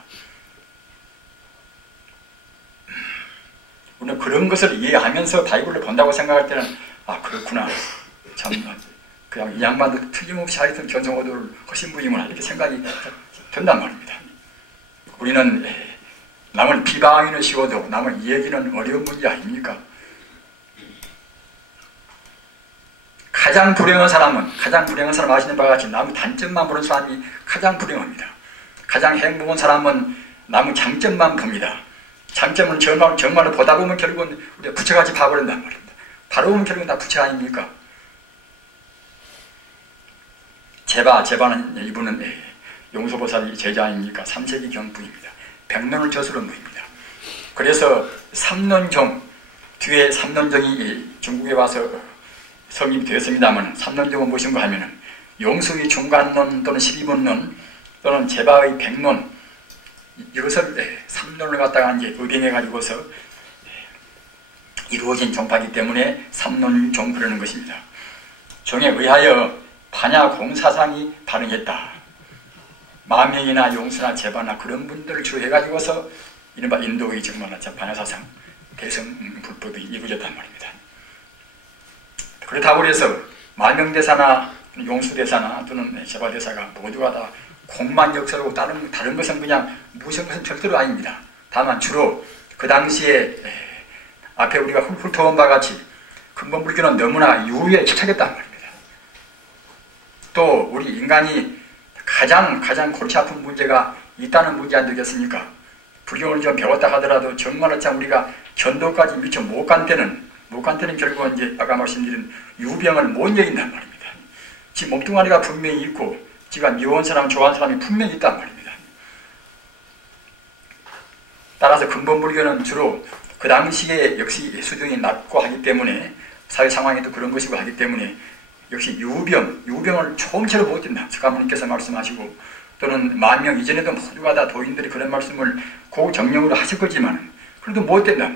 우리는 그런 것을 이해하면서 바이블을 본다고 생각할 때는 그렇구나 참 그냥 이 양반도 틀림없이 하여튼 견성호도를 하신 분이구나 이렇게 생각이 된단 말입니다. 우리는 남을 비방하기는 쉬워도 남을 이해하기는 어려운 문제 아닙니까? 가장 불행한 사람 아시는 바와 같이 남의 단점만 보는 사람이 가장 불행합니다. 가장 행복한 사람은 남의 장점만 봅니다. 장점은 정말로 보다 보면 결국은 우리가 부처같이 봐버린단 말입니다. 바로 보면 결국은 다 부처 아닙니까? 제바는 이분은 용서보살이 제자 아닙니까? 3세기 경부입니다. 백론을 저술한 분입니다. 그래서 삼론종 뒤에 삼론종이 중국에 와서 성립이 되었습니다만 3논종은 무엇인가 하면은 용수의 중간론 또는 12문론 또는 제바의 백론 이것을 3논을 갖다가 이제 의빙해 가지고서 이루어진 종파이기 때문에 3논종 그러는 것입니다. 종에 의하여 반야 공사상이 발행했다. 마명이나 용수나 제바나 그런 분들을 주로 해가지고서 이른바 인도의 정말 반야사상 대성 불법이 이루어졌단 말입니다. 그렇다고 해서 마명대사나 용수대사나 또는 제바대사가 모두가 다 공만 역사고 다른 것은 그냥 무슨 것은 절대로 아닙니다. 다만 주로 그 당시에 앞에 우리가 훑어본 바와 같이 근본불교는 너무나 유효에 집착했단 말입니다. 또 우리 인간이 가장 골치 아픈 문제가 있다는 문제 안 되겠습니까? 불교를 좀 배웠다 하더라도 정말로 참 우리가 견도까지 미처 못 간 때는 결국 이제 아까 말씀드린 유병을 못 여긴단 말입니다. 지 몸뚱아리가 분명히 있고 지가 미워한 사람, 좋아하는 사람이 분명히 있단 말입니다. 따라서 근본불교는 주로 그 당시에 역시 수준이 낮고 하기 때문에 사회 상황에도 그런 것이고 하기 때문에 역시 유병을 처음처럼 못 뛴다. 석가모니께서 말씀하시고 또는 만명 이전에도 모두가 다 도인들이 그런 말씀을 고정령으로 하실 거지만 그래도 못 된다.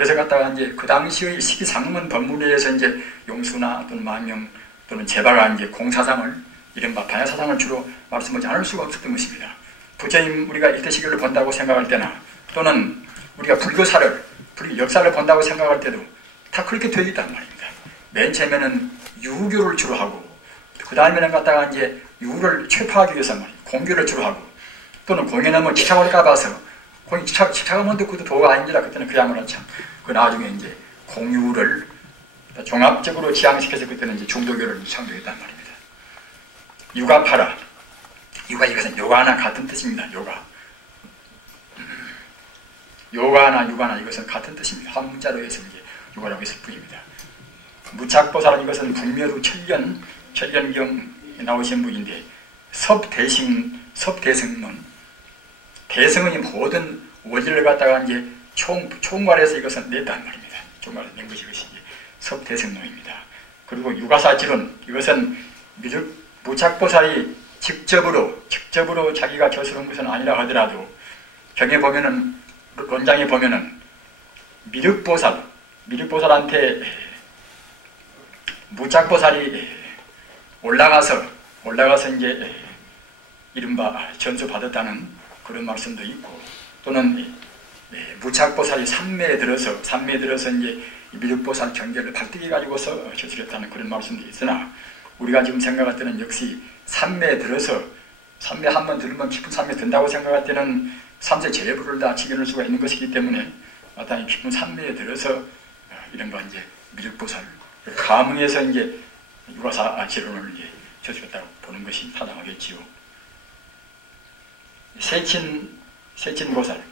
그래서 갖다가 이제 그 당시의 시기상문 법문에서 이제 용수나 또는 만명 또는 제바가 이제 공사상을 이른바 반야사상을 주로 말씀하지 않을 수가 없었던 것입니다. 부처님 우리가 이때 시기를 본다고 생각할 때나 또는 우리가 불교 역사를 본다고 생각할 때도 다 그렇게 되어 있단 말입니다. 맨 처음에는 유교를 주로 하고 그 다음에는 갖다가 이제 유를 최파하기 위해서 공교를 주로 하고 또는 공연하면 집착을까 봐서 집착하면 그것도 도가 아닌지라 그때는 그야말로 참 그 나중에 이제 공유를 종합적으로 지향시켜서 그때는 이제 중도교를 창조했단 말입니다. 유가파라. 이것은 요가나 같은 뜻입니다. 요가나 유가나 이것은 같은 뜻입니다. 한 문자로 해서 이제 유가라고 했을 뿐입니다. 무착보살은 이것은 불멸후 천련경에 나오신 분인데 섭대승론 대승의 모든 원리를 갖다가 이제 총괄해서 이것은 냈단 말입니다. 총괄해서 낸 것이 이것이 섭대승론입니다. 그리고 유가사지론 이것은 무착보살이 직접으로 자기가 저술한 것은 아니라 하더라도 경에 보면은 원장에 보면은 미륵보살한테 무착보살이 올라가서 이제 이른바 전수받았다는 그런 말씀도 있고 또는 무착보살이 산매에 들어서 이제 미륵보살 경계를 발등해 가지고서 저술했다는 그런 말씀도 있으나 우리가 지금 생각할 때는 역시 산매에 들어서 산매 한번 들으면 깊은 산매에 든다고 생각할 때는 삼세 제불을 다 지겨낼 수가 있는 것이기 때문에 마땅히 깊은 산매에 들어서 이른바 이제 미륵보살 감흥에서 이제 유가사 지론을 이제 저술했다고 보는 것이 타당하겠지요. 세친보살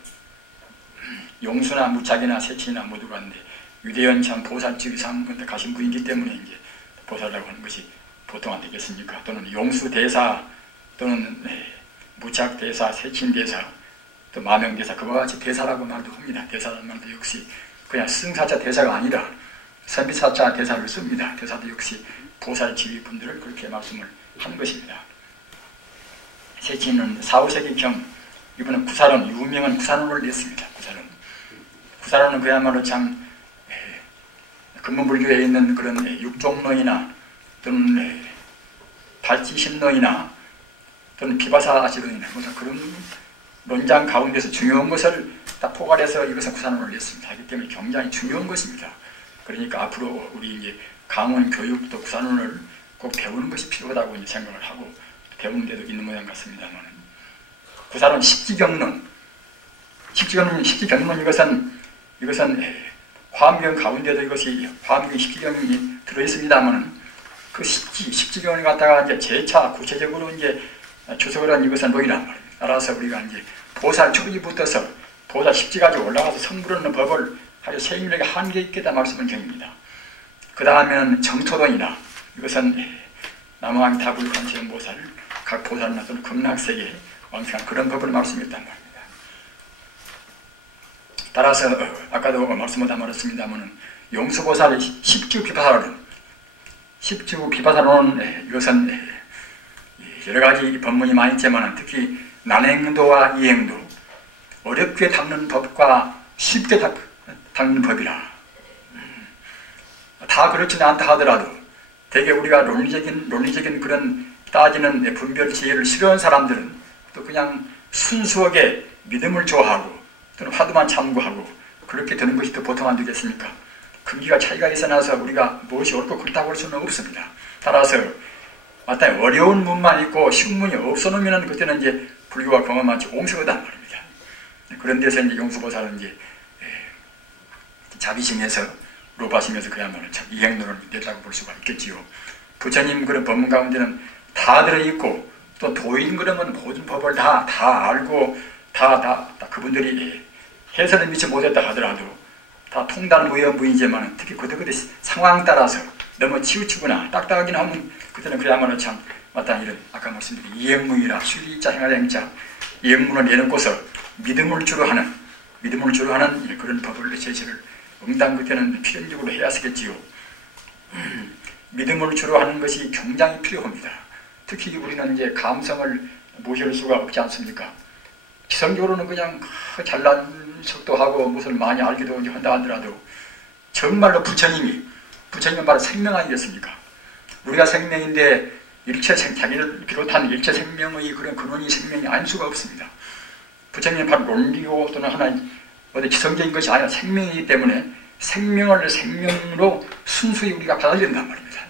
용수나 무착이나 세친이나 모두가 있는데 유대연 참 보살집 이상 가신 분이기 때문에 이제 보살이라고 하는 것이 보통 안 되겠습니까? 또는 용수대사 또는 무착대사, 세친대사 또 마명대사 그와 같이 대사라고 말도 합니다. 대사라는 말도 역시 그냥 승사자 대사가 아니라 선비사자 대사를 씁니다. 대사도 역시 보살 지휘분들을 그렇게 말씀을 하는 것입니다. 세친은 4, 5세기경 이번에 구사론, 유명한 구사론을 냈습니다. 구사론은 그야말로 참 근본불교에 있는 그런 육종론이나 또는 발지심론이나 또는 비바사지론이나 그런 논장 가운데서 중요한 것을 딱 포괄해서 이것은 구사론을 냈습니다. 하기 때문에 굉장히 중요한 것입니다. 그러니까 앞으로 우리 이제 강원 교육도 구사론을 꼭 배우는 것이 필요하다고 이제 생각을 하고 배우는 데도 있는 모양 같습니다만 구사론 십지경론 이것은 화엄경 가운데도 이것이 화엄경 십지경이 들어있습니다만 그 십지경을 갖다가 이제 재차 구체적으로 이제 주석을 한 이것은 뭐이란 말입니다. 따라서 우리가 이제 보살 초기부터서 보살 십지까지 올라가서 성불하는 법을 아주 세밀하게 한계 있게다 말씀을 경입니다. 그 다음에는 정토론이나 이것은 남왕타불 관세음보살 각 보살이나 또는 극락세계 완벽한 그런 법을 말씀했단 말입니다. 따라서 아까도 말씀을 다 말했습니다만 용수보살 십주비파사론은 이것은 여러 가지 법문이 많이 있지만 특히 난행도와 이행도, 어렵게 닦는 법과 쉽게 닦는 법이라. 다 그렇지는 않다 하더라도 되게 우리가 논리적인 그런 따지는 분별 지혜를 싫어하는 사람들은 또 그냥 순수하게 믿음을 좋아하고 또는 화두만 참고하고 그렇게 되는 것이 더 보통 안 되겠습니까? 금기가 차이가 있어나서 우리가 무엇이 옳고 그렇다고 할 수는 없습니다. 따라서 마땅히 어려운 문만 있고 쉬운 문이 없어놓으면 그때는 이제 불교가 경험하지 옹색하단 말입니다. 그런 데서 이제 용수보살은 이제 자비심에서 로바심에서 그야말로 참 이행론을 냈다고 볼 수가 있겠지요. 부처님 그런 법문 가운데는 다 들어있고 또 도인 그러면 모든 법을 다 알고 다 그분들이 해설을 미처 못했다 하더라도 다 통달무용무이지만 특히 그때 상황 따라서 너무 치우치거나 딱딱하긴 하면 그때는 그야말로 참 마땅히 이런 아까 말씀드린 이행문이라 수리자 행하행자 이행문을 내놓고서 믿음을 주로 하는 그런 법을 제시를 응당 그때는 필연적으로 해야 하겠지요. 믿음을 주로 하는 것이 굉장히 필요합니다. 특히 우리는 이제 감성을 무시할 수가 없지 않습니까? 기성적으로는 그냥 잘난 척도 하고 무슨 많이 알기도 한다 하더라도 정말로 부처님은 바로 생명 아니겠습니까? 우리가 생명인데 자기를 비롯한 일체 생명의 그런 근원이 생명이 아닐 수가 없습니다. 부처님은 바로 논리고 또는 하나의 어디 기성적인 것이 아니라 생명이기 때문에 생명을 생명으로 순수히 우리가 받아들인단 말입니다.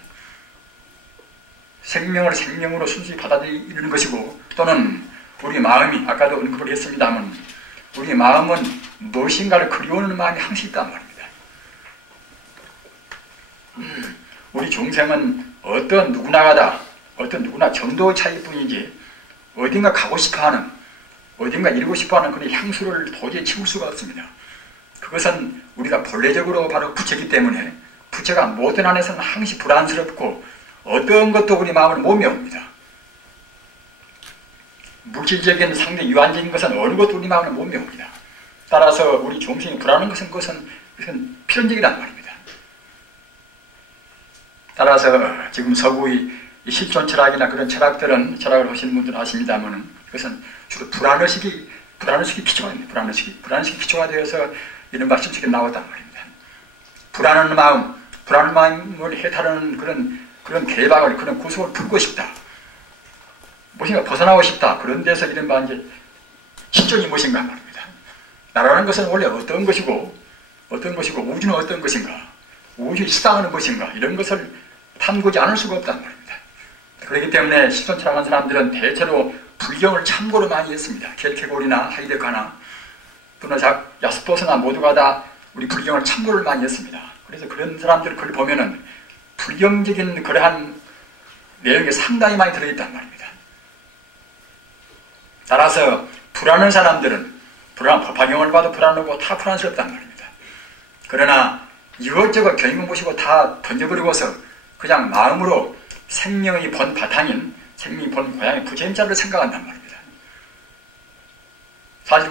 생명을 생명으로 순수히 받아들이는 것이고 또는 우리 마음이 아까도 언급을 했습니다만 우리 마음은 무엇인가를 그리워하는 마음이 항상 있단 말입니다. 우리 중생은 어떤 누구나 정도의 차이뿐이지 어딘가 가고 싶어하는 어딘가 이루고 싶어하는 그런 향수를 도저히 치울 수가 없습니다. 그것은 우리가 본래적으로 바로 부처이기 때문에 부처가 모든 안에서는 항시 불안스럽고 어떤 것도 우리 마음을 못 메웁니다. 물질적인 상대 유한적인 것은 어느 것도 우리 마음을 못 메웁니다. 따라서 우리 중생이 불안한 것은 그것은 필연적이란 말입니다. 따라서 지금 서구의 실존 철학이나 그런 철학을 하시는 분들은 아십니다만 그것은 주로 불안의식이 기초입니다. 불안의식이 기초가 되어서 이런 말씀책이 나왔단 말입니다. 불안한 마음을 해탈하는 그런 개박을, 그런 구속을 풀고 싶다. 무엇인가 벗어나고 싶다. 그런 데서 이런 이제 실존이 무엇인가 말입니다. 나라는 것은 원래 어떤 것이고 우주는 어떤 것인가, 우주의 시상하는 것인가 이런 것을 탐구지 않을 수가 없단 말입니다. 그렇기 때문에 실존 철학하는 사람들은 대체로 불경을 참고로 많이 했습니다. 켈케골이나 하이데거나 또는 야스포스나 모두가 다 우리 불경을 참고를 많이 했습니다. 그래서 그런 사람들 글 보면은 불경적인 그러한 내용이 상당히 많이 들어있단 말입니다. 따라서 불안한 사람들은 법화경을 봐도 불안하고 다 불안스럽단 말입니다. 그러나 이것저것 경영 보시고 다 던져버리고서 그냥 마음으로 생명의 본 바탕인 생명의 본 고향의 부처님자를 생각한단 말입니다. 사실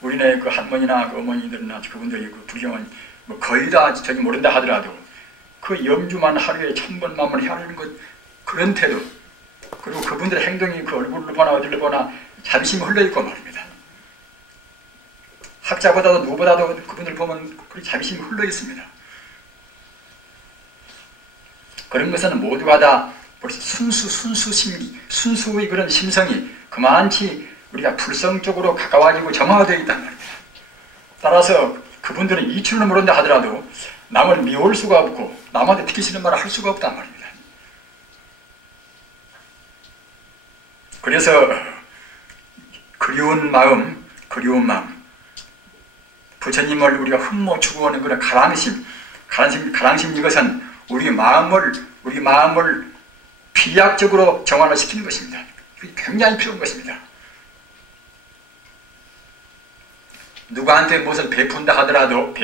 우리네 그 할머니나 그 어머니들이나 그분들이 그 불경은 뭐 거의 다 저기 모른다 하더라도 그 염주만 하루에 1000번만 해야 하는 것 그런 태도 그리고 그분들의 행동이 그 얼굴을 보나 어디를 보나 자비심이 흘러있고 말입니다. 학자보다도 누구보다도 그분들 보면 그 자비심이 흘러있습니다. 그런 것은 모두가 다 순수 심리, 순수의 그런 심성이 그만치 우리가 불성적으로 가까워지고 정화되어 있단 말입니다. 따라서 그분들은 이치를 모른다 하더라도 남을 미워할 수가 없고 남한테 듣기 싫은 말을 할 수가 없단 말입니다. 그래서 그리운 마음 부처님을 우리가 흠모 추구하는 그런 가랑심 이것은 우리 마음을 비약적으로 정화를 시키는 것입니다. 그게 굉장히 필요한 것입니다. 누구한테 무엇을 베푼다 하더라도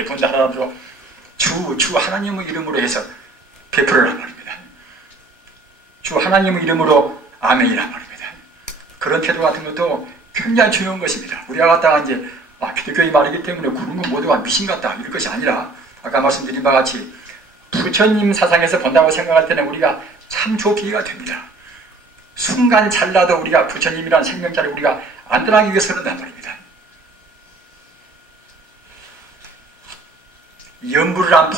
주 하나님의 이름으로 해서 베풀으란 말입니다. 주 하나님의 이름으로 아멘이란 말입니다. 그런 태도 같은 것도 굉장히 중요한 것입니다. 우리가 갖다가 이제 기독교의 말이기 때문에 그런 건 모두가 미신 같다 이럴 것이 아니라 아까 말씀드린 바와 같이 부처님 사상에서 본다고 생각할 때는 우리가 참 좋게 이해가 됩니다. 순간 찰나도 우리가 부처님이라는 생명자를 우리가 안 떠나기 위해서 그런단 말입니다. 염불이란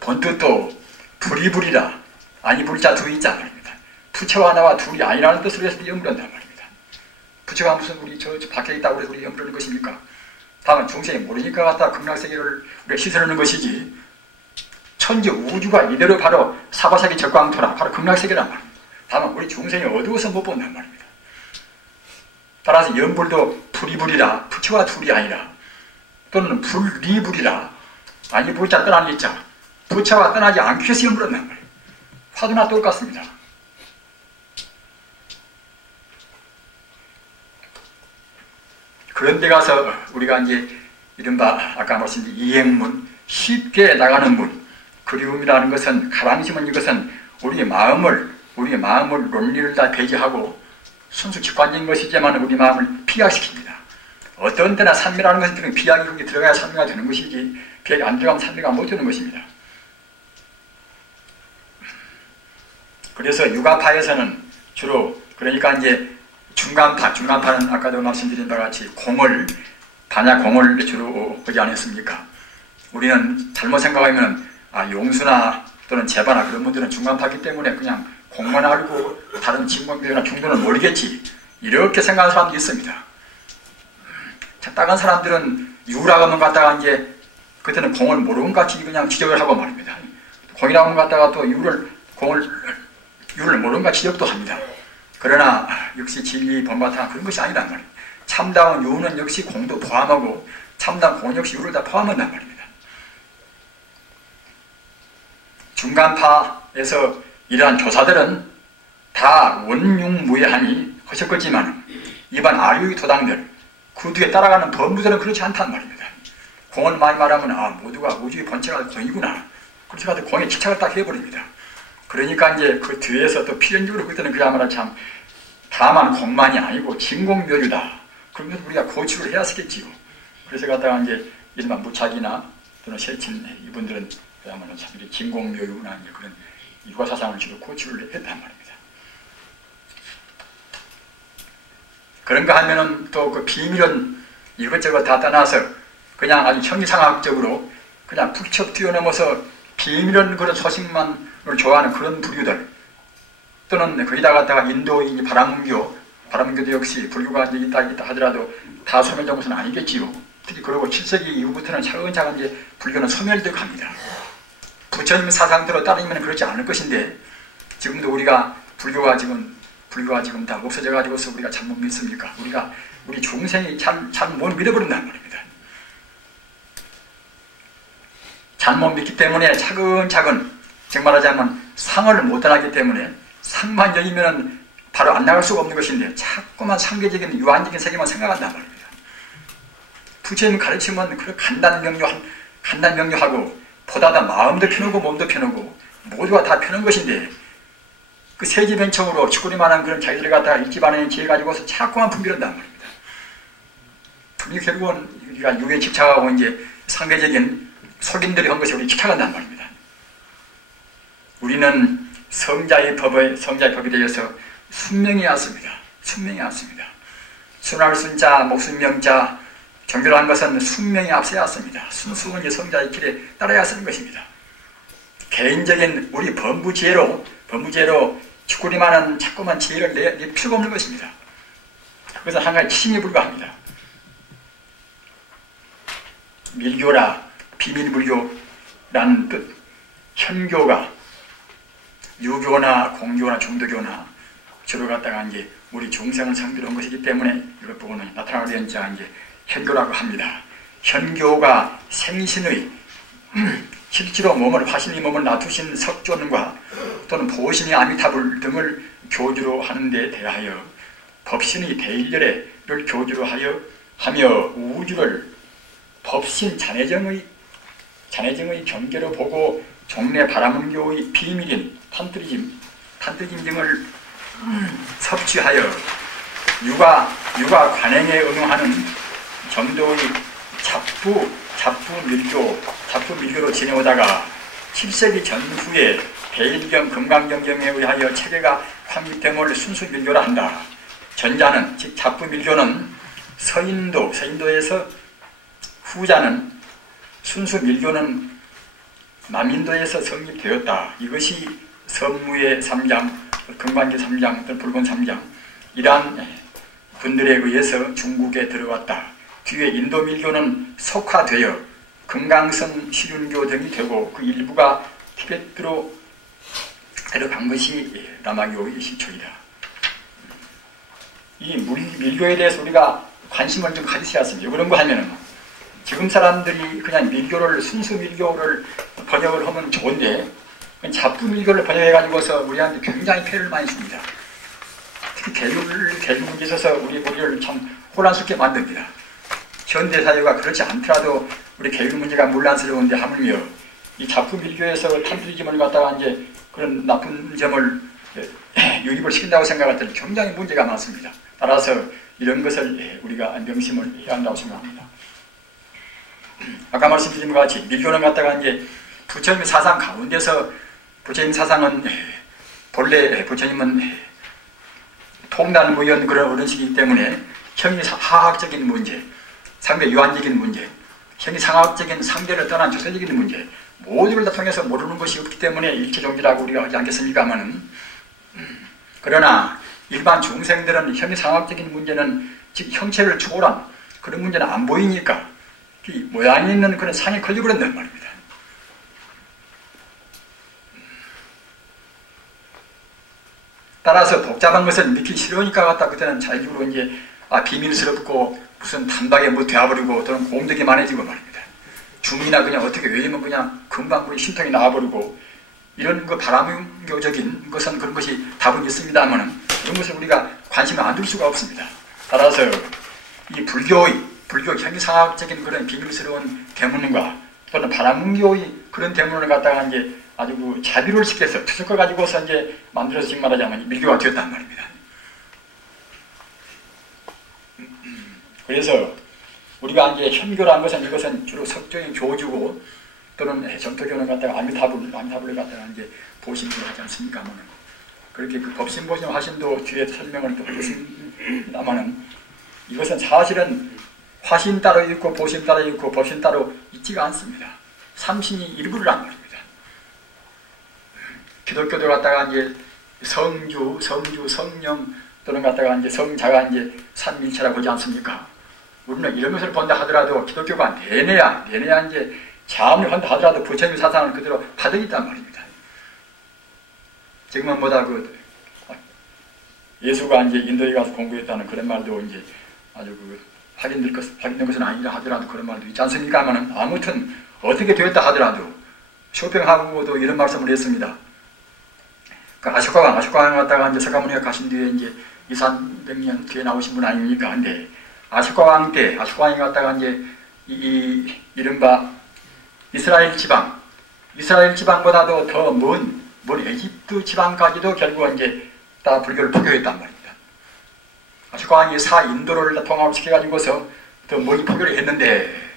본뜻도 불이불이라 아니 불자 두이자 말입니다. 부처와 나와 둘이 아니라는 뜻으로 해서 염불한단 말입니다. 부처가 무슨 우리 저 밖에 있다고 해서 우리 염불하는 것입니까? 다만 중생이 모르니까 갖다 극락세계를 우리가 시설하는 것이지 천지 우주가 이대로 바로 사바사기 적광토라 바로 극락세계란 말입니다. 다만 우리 중생이 어두워서 못 본단 말입니다. 따라서 염불도 불이불이라 부처와 둘이 아니라 또는 불리불이라 아니 불자 떠나는 이자 부처와 떠나지 않기 위해서 염불한단 말이에요. 화두나 똑같습니다. 그런데 가서 우리가 이제 이른바 아까 말씀드린 이행문 쉽게 나가는 문 그리움이라는 것은 가방심은 이것은 우리의 마음을 논리를 다 배제하고 순수 직관적인 것이지만 우리 마음을 피약시킵니다. 어떤 때나 산미라는 것은 비약이 거기 들어가야 산미가 되는 것이지 비약이 안 들어가면 산미가 못 되는 것입니다. 그래서 육아파에서는 주로 그러니까 이제 중간파는 아까도 말씀드린 바와 같이 반야공을 주로 하지 않았습니까? 우리는 잘못 생각하면 용수나 또는 제바나 그런 분들은 중간파이기 때문에 그냥 공만 알고 다른 진공들이나 중도는 모르겠지 이렇게 생각하는 사람도 있습니다. 딱한 사람들은 유라고 하면 갖다가 이제 그때는 공을 모르는 같이 그냥 지적을 하고 말입니다. 공이라고 하면 갖다가 또 유를 모르는 같이 지적도 합니다. 그러나 역시 진리 번바탕 그런 것이 아니란 말이에요. 참다운 유는 역시 공도 포함하고 참다운 공 역시 유를 다 포함한단 말입니다. 중간파에서 이러한 교사들은 다 원융무예하니 하셨겠지만 일반 아류의 도당들 그 뒤에 따라가는 범부들은 그렇지 않단 말입니다. 공을 많이 말하면 모두가 우주의 본체가 공이구나 그렇게 가지고 공에 집착을 딱 해버립니다. 그러니까 이제 그 뒤에서 또 필연적으로 그때는 그야말로 참 다만 공만이 아니고 진공묘유다. 그러면서 우리가 고치를 해야 쓰겠지요. 그래서 갖다가 이제 일반 무착이나 또는 세친 이분들은 그야말로 참 진공묘유나 이제 그런 육아사상을 주로 고치를 했단 말입니다. 그런가 하면은 또 그 비밀은 이것저것 다 떠나서 그냥 아주 형이상학적으로 그냥 부쩍 뛰어넘어서 비밀은 그런 소식만을 좋아하는 그런 부류들 또는 거기다 갖다가 인도의 바람문교도 역시 불교가 이제 있다 하더라도 다 소멸된 것은 아니겠지요. 특히 그리고 7세기 이후부터는 차근차근 이제 불교는 소멸되어 갑니다. 부처님 사상대로 따르면 그렇지 않을 것인데 지금도 우리가 불교가 지금 다 없어져 가지고서 우리가 잘못 믿습니까? 우리 중생이 잘못 믿어버린단 말입니다. 잘못 믿기 때문에 차근차근 정말하자면 상을 못 떠나기 때문에 상만 열리면 바로 안 나갈 수가 없는 것인데 자꾸만 상계적인 유한적인 세계만 생각한단 말입니다. 부처님 가르치면 그런 간단 명료하고 보다 마음도 편하고 몸도 편하고 모두가 다 편한 것인데 그 세지변청으로 치구리만한 그런 자기들 갖다가 일집안에 지혜 가지고서 자꾸만 분별한단 말입니다. 그게 결국은 우리가 유에 집착하고 이제 상대적인 속인들이 한 것이 우리 집착한단 말입니다. 우리는 성자의 법에 대해서 순명히 왔습니다. 순할 순자, 목순명자, 정결한 것은 순명히 앞서야 왔습니다. 순수한 성자의 길에 따라야 쓰는 것입니다. 개인적인 우리 범부지혜로 치구리만한 자꾸만 지혜를 낼 필요가 없는 것입니다. 그것은 한 가지 치심에 불과합니다. 밀교라 비밀불교라는 뜻, 현교가 유교나 공교나 중도교나 주로 갖다가 이제 우리 중생을 상대로 한 것이기 때문에 이것 보고는 나타나는 자가 이제 현교라고 합니다. 현교가 생신의 실제로 화신의 몸을 놔두신 석존과 또는 보신의 아미타불 등을 교주로 하는 데 대하여 법신의 대일렬를 교주로 하며 우주를 법신 잔해정의 경계로 보고 종래 바라문교의 비밀인 탄트리즘 등을 섭취하여 육아 관행에 응하는 정도의 잡부 잡부밀교로 지내오다가 7세기 전후에 대일경 금강경경에 의하여 체계가 확립됨을 순수밀교라 한다. 전자는 즉 잡부밀교는 서인도에서 후자는 순수밀교는 남인도에서 성립되었다. 이것이 선무의 3장, 금강기 3장, 불본 3장 이러한 분들에 의해서 중국에 들어왔다. 뒤에 인도밀교는 석화되어 금강성 시륜교 등이 되고 그 일부가 티베트로 들어간 것이 남아교의 시초이다. 이 밀교에 대해서 우리가 관심을 좀 가지셔야 합니다. 그런 거 하면은 지금 사람들이 그냥 밀교를 순수 밀교를 번역을 하면 좋은데 잡부 밀교를 번역해가지고서 우리한테 굉장히 폐를 많이 줍니다. 특히 계율 문제에 있어서 우리 머리를 참 혼란스럽게 만듭니다. 현대사회가 그렇지 않더라도 우리 계율 문제가 혼란스러운데 하물며 이 잡부 밀교에서 탄트리즘을 갖다가 이제 그런 나쁜 점을 유입을 시킨다고 생각할 때는 굉장히 문제가 많습니다. 따라서 이런 것을 우리가 명심을 해야 한다고 생각합니다. 아까 말씀드린 것 같이 밀교는 갖다가 이제 부처님 사상 가운데서 부처님 사상은 본래 부처님은 통단무연 그런 어른식이기 때문에 형이하학적인 문제, 상대 유한적인 문제, 형이상학적인 상대를 떠난 조세적인 문제 모두를 다 통해서 모르는 것이 없기 때문에 일체종지라고 우리가 하지 않겠습니까마는 그러나 일반 중생들은 형이상학적인 문제는 즉 형체를 초월한 그런 문제는 안 보이니까 모양이 있는 그런 상에 걸려버린단 말입니다. 따라서 복잡한 것을 믿기 싫으니까 갖다 그때는 자의적으로 이제 비밀스럽고 무슨 단박에 뭐 되어버리고 또는 공덕이 많아지고 말입니다. 중이나 그냥 어떻게 외우면 그냥 금방 우리 신통이 나와버리고 이런 거 바람교적인 것은 그런 것이 답은 있습니다만 이런 것을 우리가 관심을 안 둘 수가 없습니다. 따라서 이 불교 형이상학적인 그런 비밀스러운 대문과 또는 바람교의 그런 대문을 갖다가 이제 아주 그 자비를 시켜서 투석을 가지고서 이제 만들어서 지금 말하자면 밀교가 되었단 말입니다. 그래서 우리가 이제 현교라는 것은 이것은 주로 석조인 교주고 또는 정토교는 갖다가 아미타불을 갖다가 이제 보신을 하지 않습니까? 그렇게 그 법신보신 화신도 뒤에 설명을 또 하겠습니다만은 이것은 사실은 화신 따로 있고 보신 따로 있고 법신 따로 있지가 않습니다. 삼신이 일부를 한 말입니다. 기독교도 갖다가 이제 성주, 성령 또는 갖다가 이제 성자가 이제 삼일체라고 보지 않습니까? 우리는 이런 것을 본다 하더라도 기독교가 내내야 이제 자음을 한다 하더라도 부처님 사상을 그대로 받아 있단 말입니다. 지금은 뭐다 예수가 이제 인도에 가서 공부했다는 그런 말도 이제 아주 확인된 것은 아니라 하더라도 그런 말도 있지 않습니까만은 아무튼 어떻게 되었다 하더라도 쇼팽하고도 이런 말씀을 했습니다. 그 아쇼카왕 갔다가 이제 석가모니가 가신 뒤에 이제 200~300년 뒤에 나오신 분 아닙니까? 근데 아쇼카왕이 갔다가 이제 이 이른바 이스라엘 지방보다도 더 먼 에집트 지방까지도 결국 이제 다 불교를 포교했단 말입니다. 아쇼카왕이 사인도를 다 통합을 시켜가지고서 더 멀리 포교를 했는데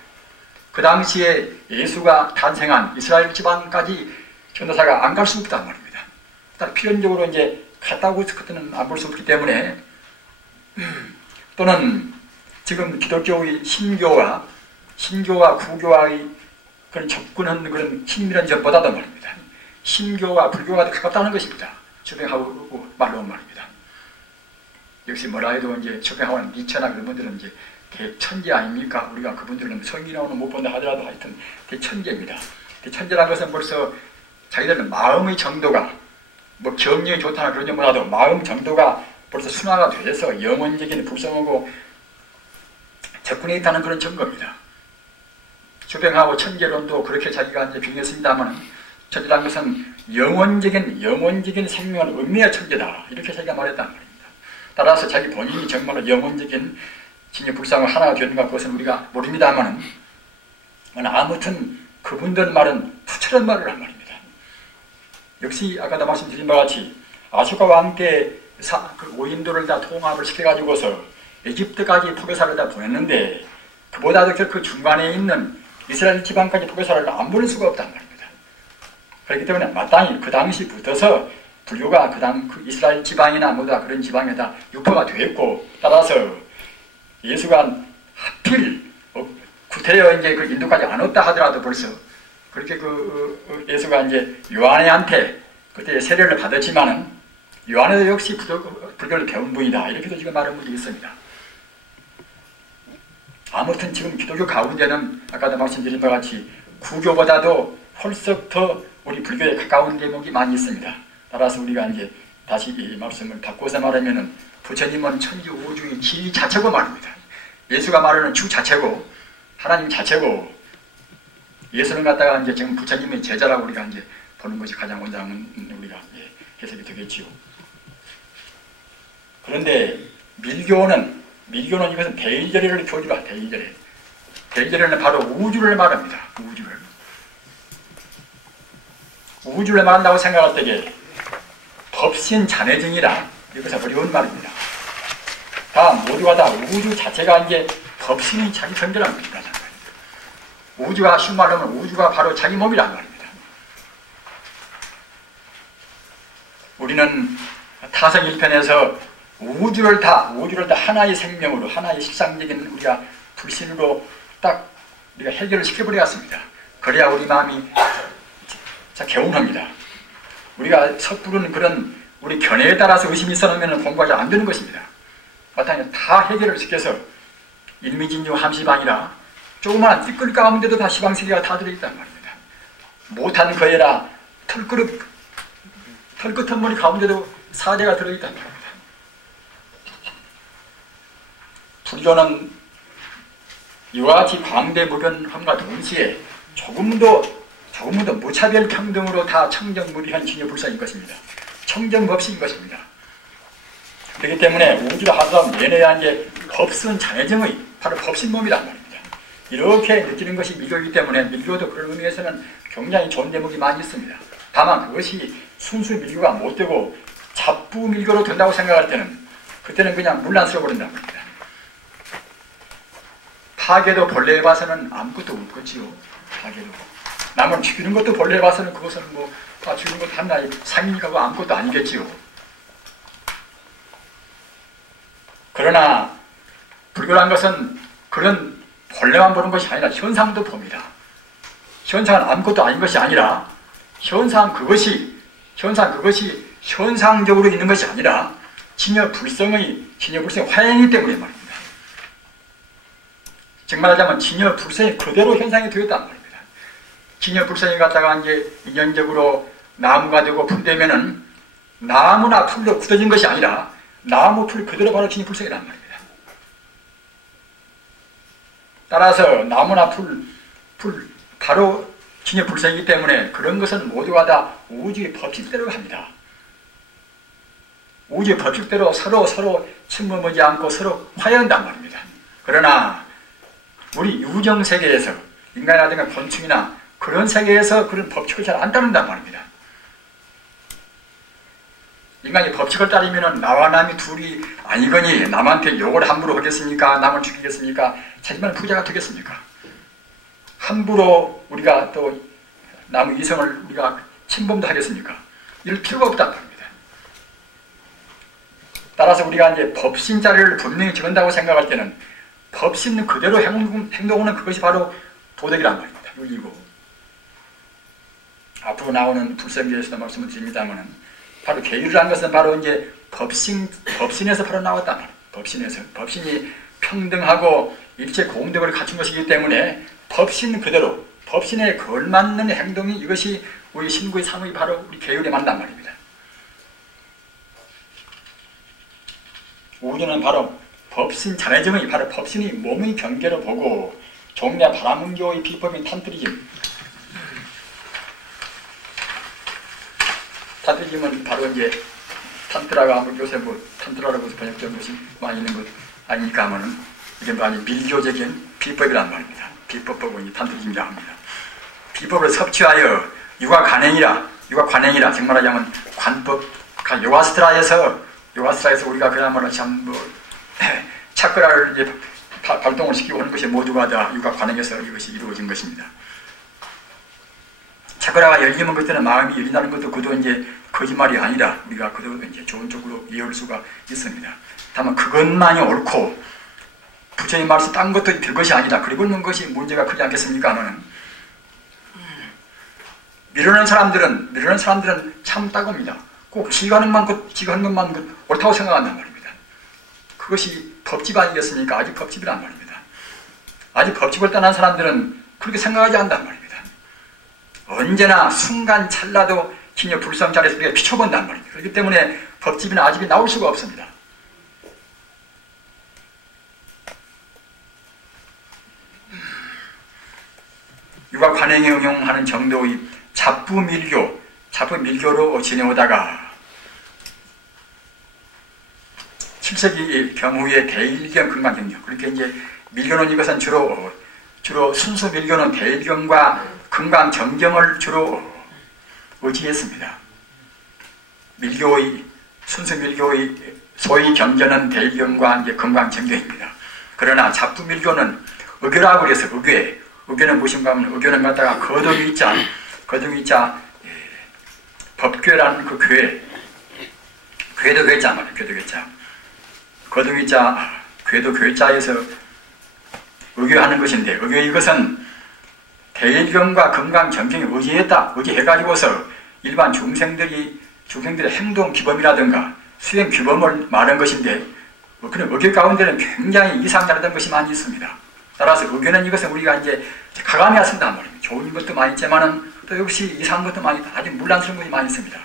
그 당시에 예수가 탄생한 이스라엘 지방까지 전도사가 안 갈 수 없단 말입니다. 필연적으로 이제 갔다고 그때는 안 볼 수 없기 때문에 또는 지금 기독교의 신교와 구교와의 그런 접근하는 그런 친밀한 점보다도 말입니다. 신교와 불교가 더 가깝다는 것입니다. 쇼팽하고 말로 말입니다. 역시 뭐라 해도 이제 쇼팽하고는 니체나 그런 분들은 이제 대천재 아닙니까? 우리가 그분들은 성경으로는 못 본다 하더라도 하여튼 대천재입니다. 대천재라는 것은 벌써 자기들은 마음의 정도가 뭐 경력이 좋다나 그런 점보다도 마음 정도가 벌써 순화가 돼서 영혼적인 불성하고 접근해 있다는 그런 증거입니다. 쇼팽하고 천재론도 그렇게 자기가 이제 비교했습니다만 천재라는 것은 영혼적인 생명을 의미할 천재다 이렇게 자기가 말했단 말입니다. 따라서 자기 본인이 정말로 영혼적인 진의 불상을 하나가 되는가 그것은 우리가 모릅니다만 아무튼 그분들 말은 부처런 말을 한 말입니다. 역시 아까도 말씀드린 바와 같이 아쇼카와 함께 그 오인도를 다 통합을 시켜가지고서 에집트까지 포교사를 다 보냈는데 그보다도 그 중간에 있는 이스라엘 지방까지 보교사를 안 보낼 수가 없단 말입니다. 그렇기 때문에 마땅히 그 당시부터서 불교가 그 이스라엘 지방이나 뭐다 그런 지방에다 유포가 되었고, 따라서 예수가 하필 구태여 이제 그 인도까지 안 왔다 하더라도 벌써 그렇게 예수가 이제 요한한테 그때 세례를 받았지만은 요한도 역시 불교를 배운 분이다, 이렇게도 지금 말한 분이 있습니다. 아무튼 지금 기독교 가운데는 아까도 말씀드린 바와 같이 구교보다도 훨씬 더 우리 불교에 가까운 대목이 많이 있습니다. 따라서 우리가 이제 다시 이 말씀을 바꿔서 말하면은 부처님은 천지 우주의 질 자체고 말입니다. 예수가 말하는 주 자체고 하나님 자체고, 예수는 갖다가 이제 지금 부처님의 제자라고 우리가 이제 보는 것이 가장 원장은 우리가 해석이 되겠지요. 그런데 밀교는 이것은 대일절례를 교주라. 대일절례는 바로 우주를 말합니다. 우주를 말한다고 생각할 때에 법신 잔해증이라, 이것은 어려운 말입니다. 다 모두가 다 우주 자체가 이제 법신이 자기 존재라는 것이란 말입니다. 우주가 쉬운 말로 하면 우주가 바로 자기 몸이란 말입니다. 우리는 타성 1편에서 우주를 다 하나의 생명으로, 하나의 실상적인 우리가 불신으로 딱 우리가 해결을 시켜버렸습니다. 그래야 우리 마음이 개운합니다. 우리가 섣부른 그런 우리 견해에 따라서 의심이 있어놓으면 공부가 안 되는 것입니다. 마땅히 다 해결을 시켜서 일미진주 함시방이라 조그마한 띠끌 가운데도 다 시방세계가 다 들어있단 말입니다. 못한 거에라 털끝한 머리 가운데도 사대가 들어있단 말입니다. 불교는 이와 같이 광대무변함과 동시에 조금도 무차별 평등으로 다 청정무리한 진여불사인 것입니다. 청정법시인 것입니다. 그렇기 때문에 우주를 하다 내내야 이제 법순 장애정의 바로 법신몸이란 말입니다. 이렇게 느끼는 것이 밀교이기 때문에 밀교도 그런 의미에서는 굉장히 좋은 대목이 많이 있습니다. 다만 그것이 순수 밀교가 못 되고 잡부 밀교로 된다고 생각할 때는 그때는 그냥 문란스러워 버린단 말입니다. 파괴도 본래에 봐서는 아무것도 없겠지요. 파괴도. 남을 죽이는 것도 본래에 봐서는 그것은 죽이는 것도 하나의 상이니까 아무것도 아니겠지요. 그러나 불교란 것은 그런 본래만 보는 것이 아니라 현상도 봅니다. 현상은 아무것도 아닌 것이 아니라 현상 그것이 현상적으로 있는 것이 아니라 진여불성의 화양이기 때문에 말입니다. 즉 말하자면 진여불성이 그대로 현상이 되었단 말입니다. 진여불성이 갖다가 이제 인연적으로 나무가 되고 풀 되면은 나무나 풀로 굳어진 것이 아니라 나무 풀 그대로 바로 진여불성이란 말입니다. 따라서 나무나 풀 바로 진여불성이기 때문에 그런 것은 모두가 다 우주의 법칙대로 합니다. 우주의 법칙대로 서로 침범하지 않고 서로 화해한단 말입니다. 그러나 우리 유정세계에서 인간이라든가 곤충이나 그런 세계에서 그런 법칙을 잘 안 따른단 말입니다. 인간이 법칙을 따르면 나와 남이 둘이 아니거니 남한테 욕을 함부로 하겠습니까? 남을 죽이겠습니까? 자기만 부자가 되겠습니까? 함부로 우리가 또 남의 이성을 우리가 침범도 하겠습니까? 이럴 필요가 없단 말입니다. 따라서 우리가 이제 법신 자리를 분명히 적은다고 생각할 때는 법신 그대로 행동하는 그것이 바로 도덕이란 말입니다. 윤리고. 앞으로 나오는 불성기에서도 말씀을 드립니다만은 바로 계율이라는 것은 바로 이제 법신에서 바로 나왔단 말이에요. 법신이 평등하고 일체 공덕을 갖춘 것이기 때문에 법신 그대로, 법신에 걸맞는 행동이 이것이 우리 신구의 상의 바로 우리 계율에 맞단 말입니다. 우주는 바로 법신 자매정의 바로 법신이 몸의 경계로 보고 종래 바라문교의 비법인 탄트리즘은 바로 이제 탄트라가 요새 탄트라라고 번역된 것이 많이 있는 것 아니니까 하면은 이게 많이 밀교적인 비법이란 말입니다. 비법 보고 이제 탄트리즘이라고 합니다. 비법을 섭취하여 육아관행이라 정말 하자면 관법 요가스트라에서 우리가 그야말로 참 착거라를 이제 발동을 시키고 하는 것이 모두가 다 육아 관행에서 이것이 이루어진 것입니다. 차크라가 열리면 그때는 마음이 열린다는 것도 그도 이제 거짓말이 아니라 우리가 그도 이제 좋은 쪽으로 이해할 수가 있습니다. 다만 그것만이 옳고 부처님 말씀 딴 것도 될 것이 아니다. 그리고 있는 것이 문제가 크지 않겠습니까? 하면은 미루는 사람들은 참 따갑니다. 꼭 지가 하는 것만 옳다고 생각한단 말입니다. 그것이 법집 아니겠습니까? 아직 법집이란 말입니다. 아직 법집을 떠난 사람들은 그렇게 생각하지 않단 말입니다. 언제나 순간 찰나도 기녀 불성자리에서 우리가 비춰본단 말입니다. 그렇기 때문에 법집이나 아집이 나올 수가 없습니다. 육아 관행에 응용하는 정도의 잡부밀교로 지내오다가 7세기 경후의 대일경 금강경력, 그렇게 이제 밀교는 이것은 주로 순수 밀교는 대일경과 금강정경을 주로 의지했습니다. 순수 밀교의 소위 경전은 대일경과 이제 금강정경입니다. 그러나 잡부밀교는 의교라고 그래서 의교는 무엇인가 하면 의교는 갖다가 거동이자 법교라는 그 궤도 괴자 말이에요. 궤도 괴자. 거동이자 궤도 괴자에서 의교하는 것인데, 의교 이것은 대일경과 금강정경에 의지해가지고서 일반 중생들의 행동 규범이라든가 수행 규범을 말한 것인데, 그런 의교 가운데는 굉장히 이상다르던 것이 많이 있습니다. 따라서 의교는 이것은 우리가 이제 가감해야 쓴단 말입니다. 좋은 것도 많이 있지만은 또 역시 이상한 것도 많이, 아주 문란스러운 것이 많이 있습니다.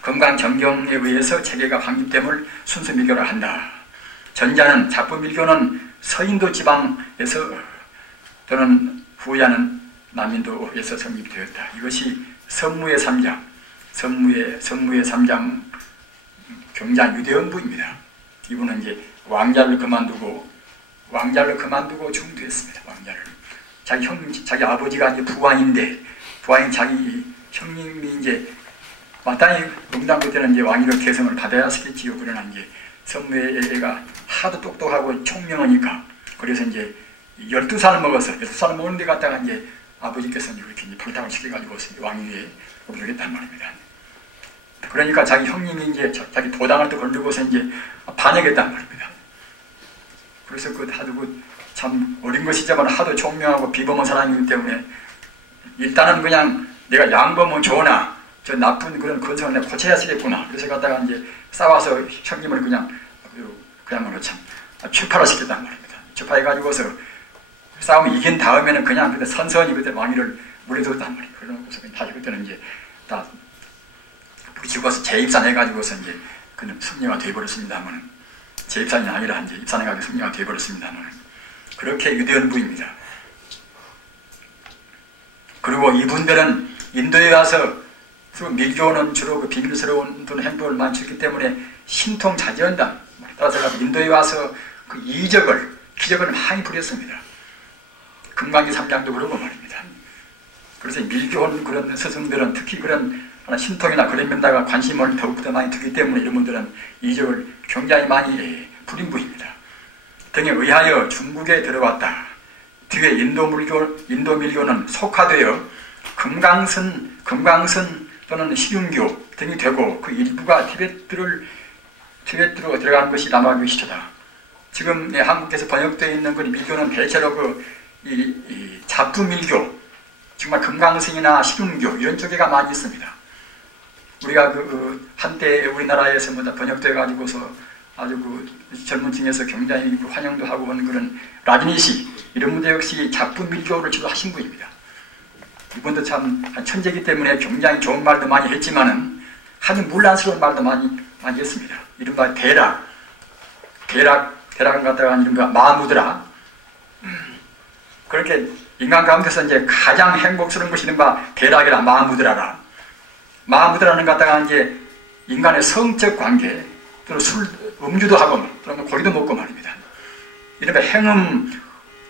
금강정경에 의해서 체계가 확립됨을 순수밀교라 한다. 전자는 잡부밀교는 서인도 지방에서 또는 후야는 남인도에서 성립되었다. 이것이 선무의 3장, 선무의 3장 경자 유대원부입니다. 이분은 이제 왕자를 그만두고 중퇴했습니다. 왕자를. 자기 아버지가 이제 부왕인 자기 형님이 이제 마땅히 응당부 때는 이제 왕위를 계승을 받아야 하겠지요. 그러나 이제 선무의 애가 하도 똑똑하고 총명하니까, 그래서 이제 12살을 먹은 데 갔다가 이제 아버지께서는 이렇게 발탁을 시켜가지고 왕위에 오르겠단 말입니다. 그러니까 자기 형님이 이제 자기 도당을 또 걸리고서 이제 반역했단 말입니다. 그래서 참 어린 것이지만 하도 총명하고 비범한 사람이기 때문에 일단은 그냥 내가 양범은 좋으나 저 나쁜 그런 근성을 내가 고쳐야 쓰겠구나. 그래서 갔다가 이제 싸워서 형님을 그야말로 참 추파를 시켰단 말입니다. 추파해가지고서 싸움을 이긴 다음에는 그냥 선선히 그때 왕위를 물려줬단 말이에요. 그러고서 다시 그때는 이제 다 죽어서 재입산해가지고서 이제 그는 승려가 되어버렸습니다만, 재입산이 아니라 이제 입산해가지고 승려가 되어버렸습니다만, 그렇게 유대원부입니다. 그리고 이분들은 인도에 가서 밀교는 주로 그 비밀스러운 행보를 많이 취했기 때문에 신통자제한다. 따라서 인도에 와서 그 기적을 많이 부렸습니다. 금강기 3장도 그러고 말입니다. 그래서 밀교원 그런 스승들은 특히 그런 신통이나 그런 면다가 관심을 더욱더 많이 두기 때문에 이런 분들은 이적을 굉장히 많이 부린 부입니다. 등에 의하여 중국에 들어왔다. 뒤에 인도 밀교는 속화되어 금강선 또는 식윤교 등이 되고 그 일부가 티베트로 들어가는 것이 남아교의 시초다. 지금 한국에서 번역되어 있는 그 밀교는 대체로 이 잡부밀교, 정말 금강승이나 식윤교 이런 쪽에가 많이 있습니다. 우리가 한때 우리나라에서 번역되어 가지고서 아주 젊은 층에서 굉장히 환영도 하고 한 그런 라디니시 이런 분들 역시 잡부밀교를 주로 하신 분입니다. 이분도 참 천재이기 때문에 굉장히 좋은 말도 많이 했지만은 아주 문란스러운 말도 많이 했습니다. 이른바 대락을 갖다가 이른바 마무드라. 그렇게 인간 가운데서 이제 가장 행복스러운 것이 이른바 대락이라 마무드라라. 마무드라는 갖다가 이제 인간의 성적 관계, 또는 음주도 하고, 또는 고기도 먹고 말입니다. 이른바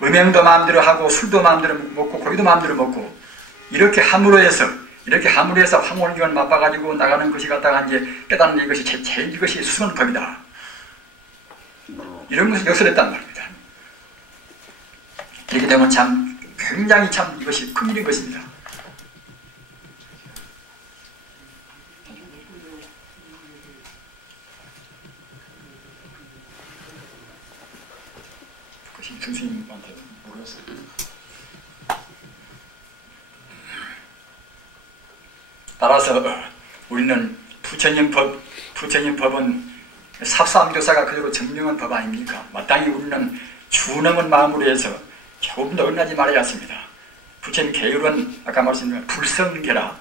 음행도 마음대로 하고, 술도 마음대로 먹고, 고기도 마음대로 먹고, 이렇게 함으로 해서 황홀경을 맛봐가지고 나가는 것이 갖다가 이제 깨닫는 이것이 제일 이것이 수선법이다. 이런 것을 역설했단 말입니다. 이렇게 되면 참 굉장히 참 이것이 큰일인 것입니다. 그것이 교수님한테 물었어요. 따라서 우리는 부처님 법은 삽사암교사가 그대로 증명한 법 아닙니까? 마땅히 우리는 준엄한 마음으로 해서 조금 더 언하지 말아야 했습니다. 부처님 계율은 아까 말씀드린 불성계라,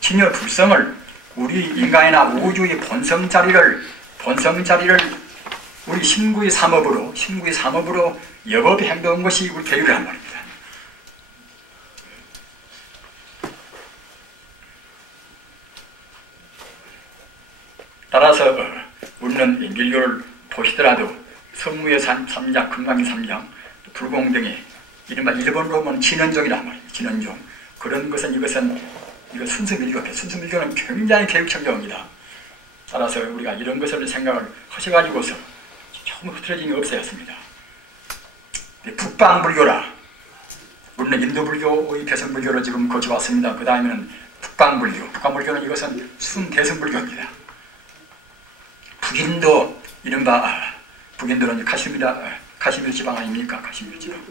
진여 불성을 우리 인간이나 우주의 본성 자리를 우리 신구의 삼업으로 여법에 행동한 것이 우리 계율이란 말입니다. 따라서 우리는 밀교를 보시더라도 성무의 3장, 금강의 3장, 불공정의 이른바 일본으로 보면 진원종이란 말이에요. 진원종. 그런 것은 이거 순수밀교입니다. 순수밀교는 굉장히 계획청정입니다. 따라서 우리가 이런 것을 생각을 하셔가지고서 조금 흐트러짐이 없어야 했습니다. 북방불교라. 우리는 인도불교의 대성불교를 지금 거쳐왔습니다. 그 다음에는 북방불교. 북방불교는 이것은 순대성불교입니다. 북인도, 이른바 북인도는 카시미르 지방 아닙니까? 카시미르 지방.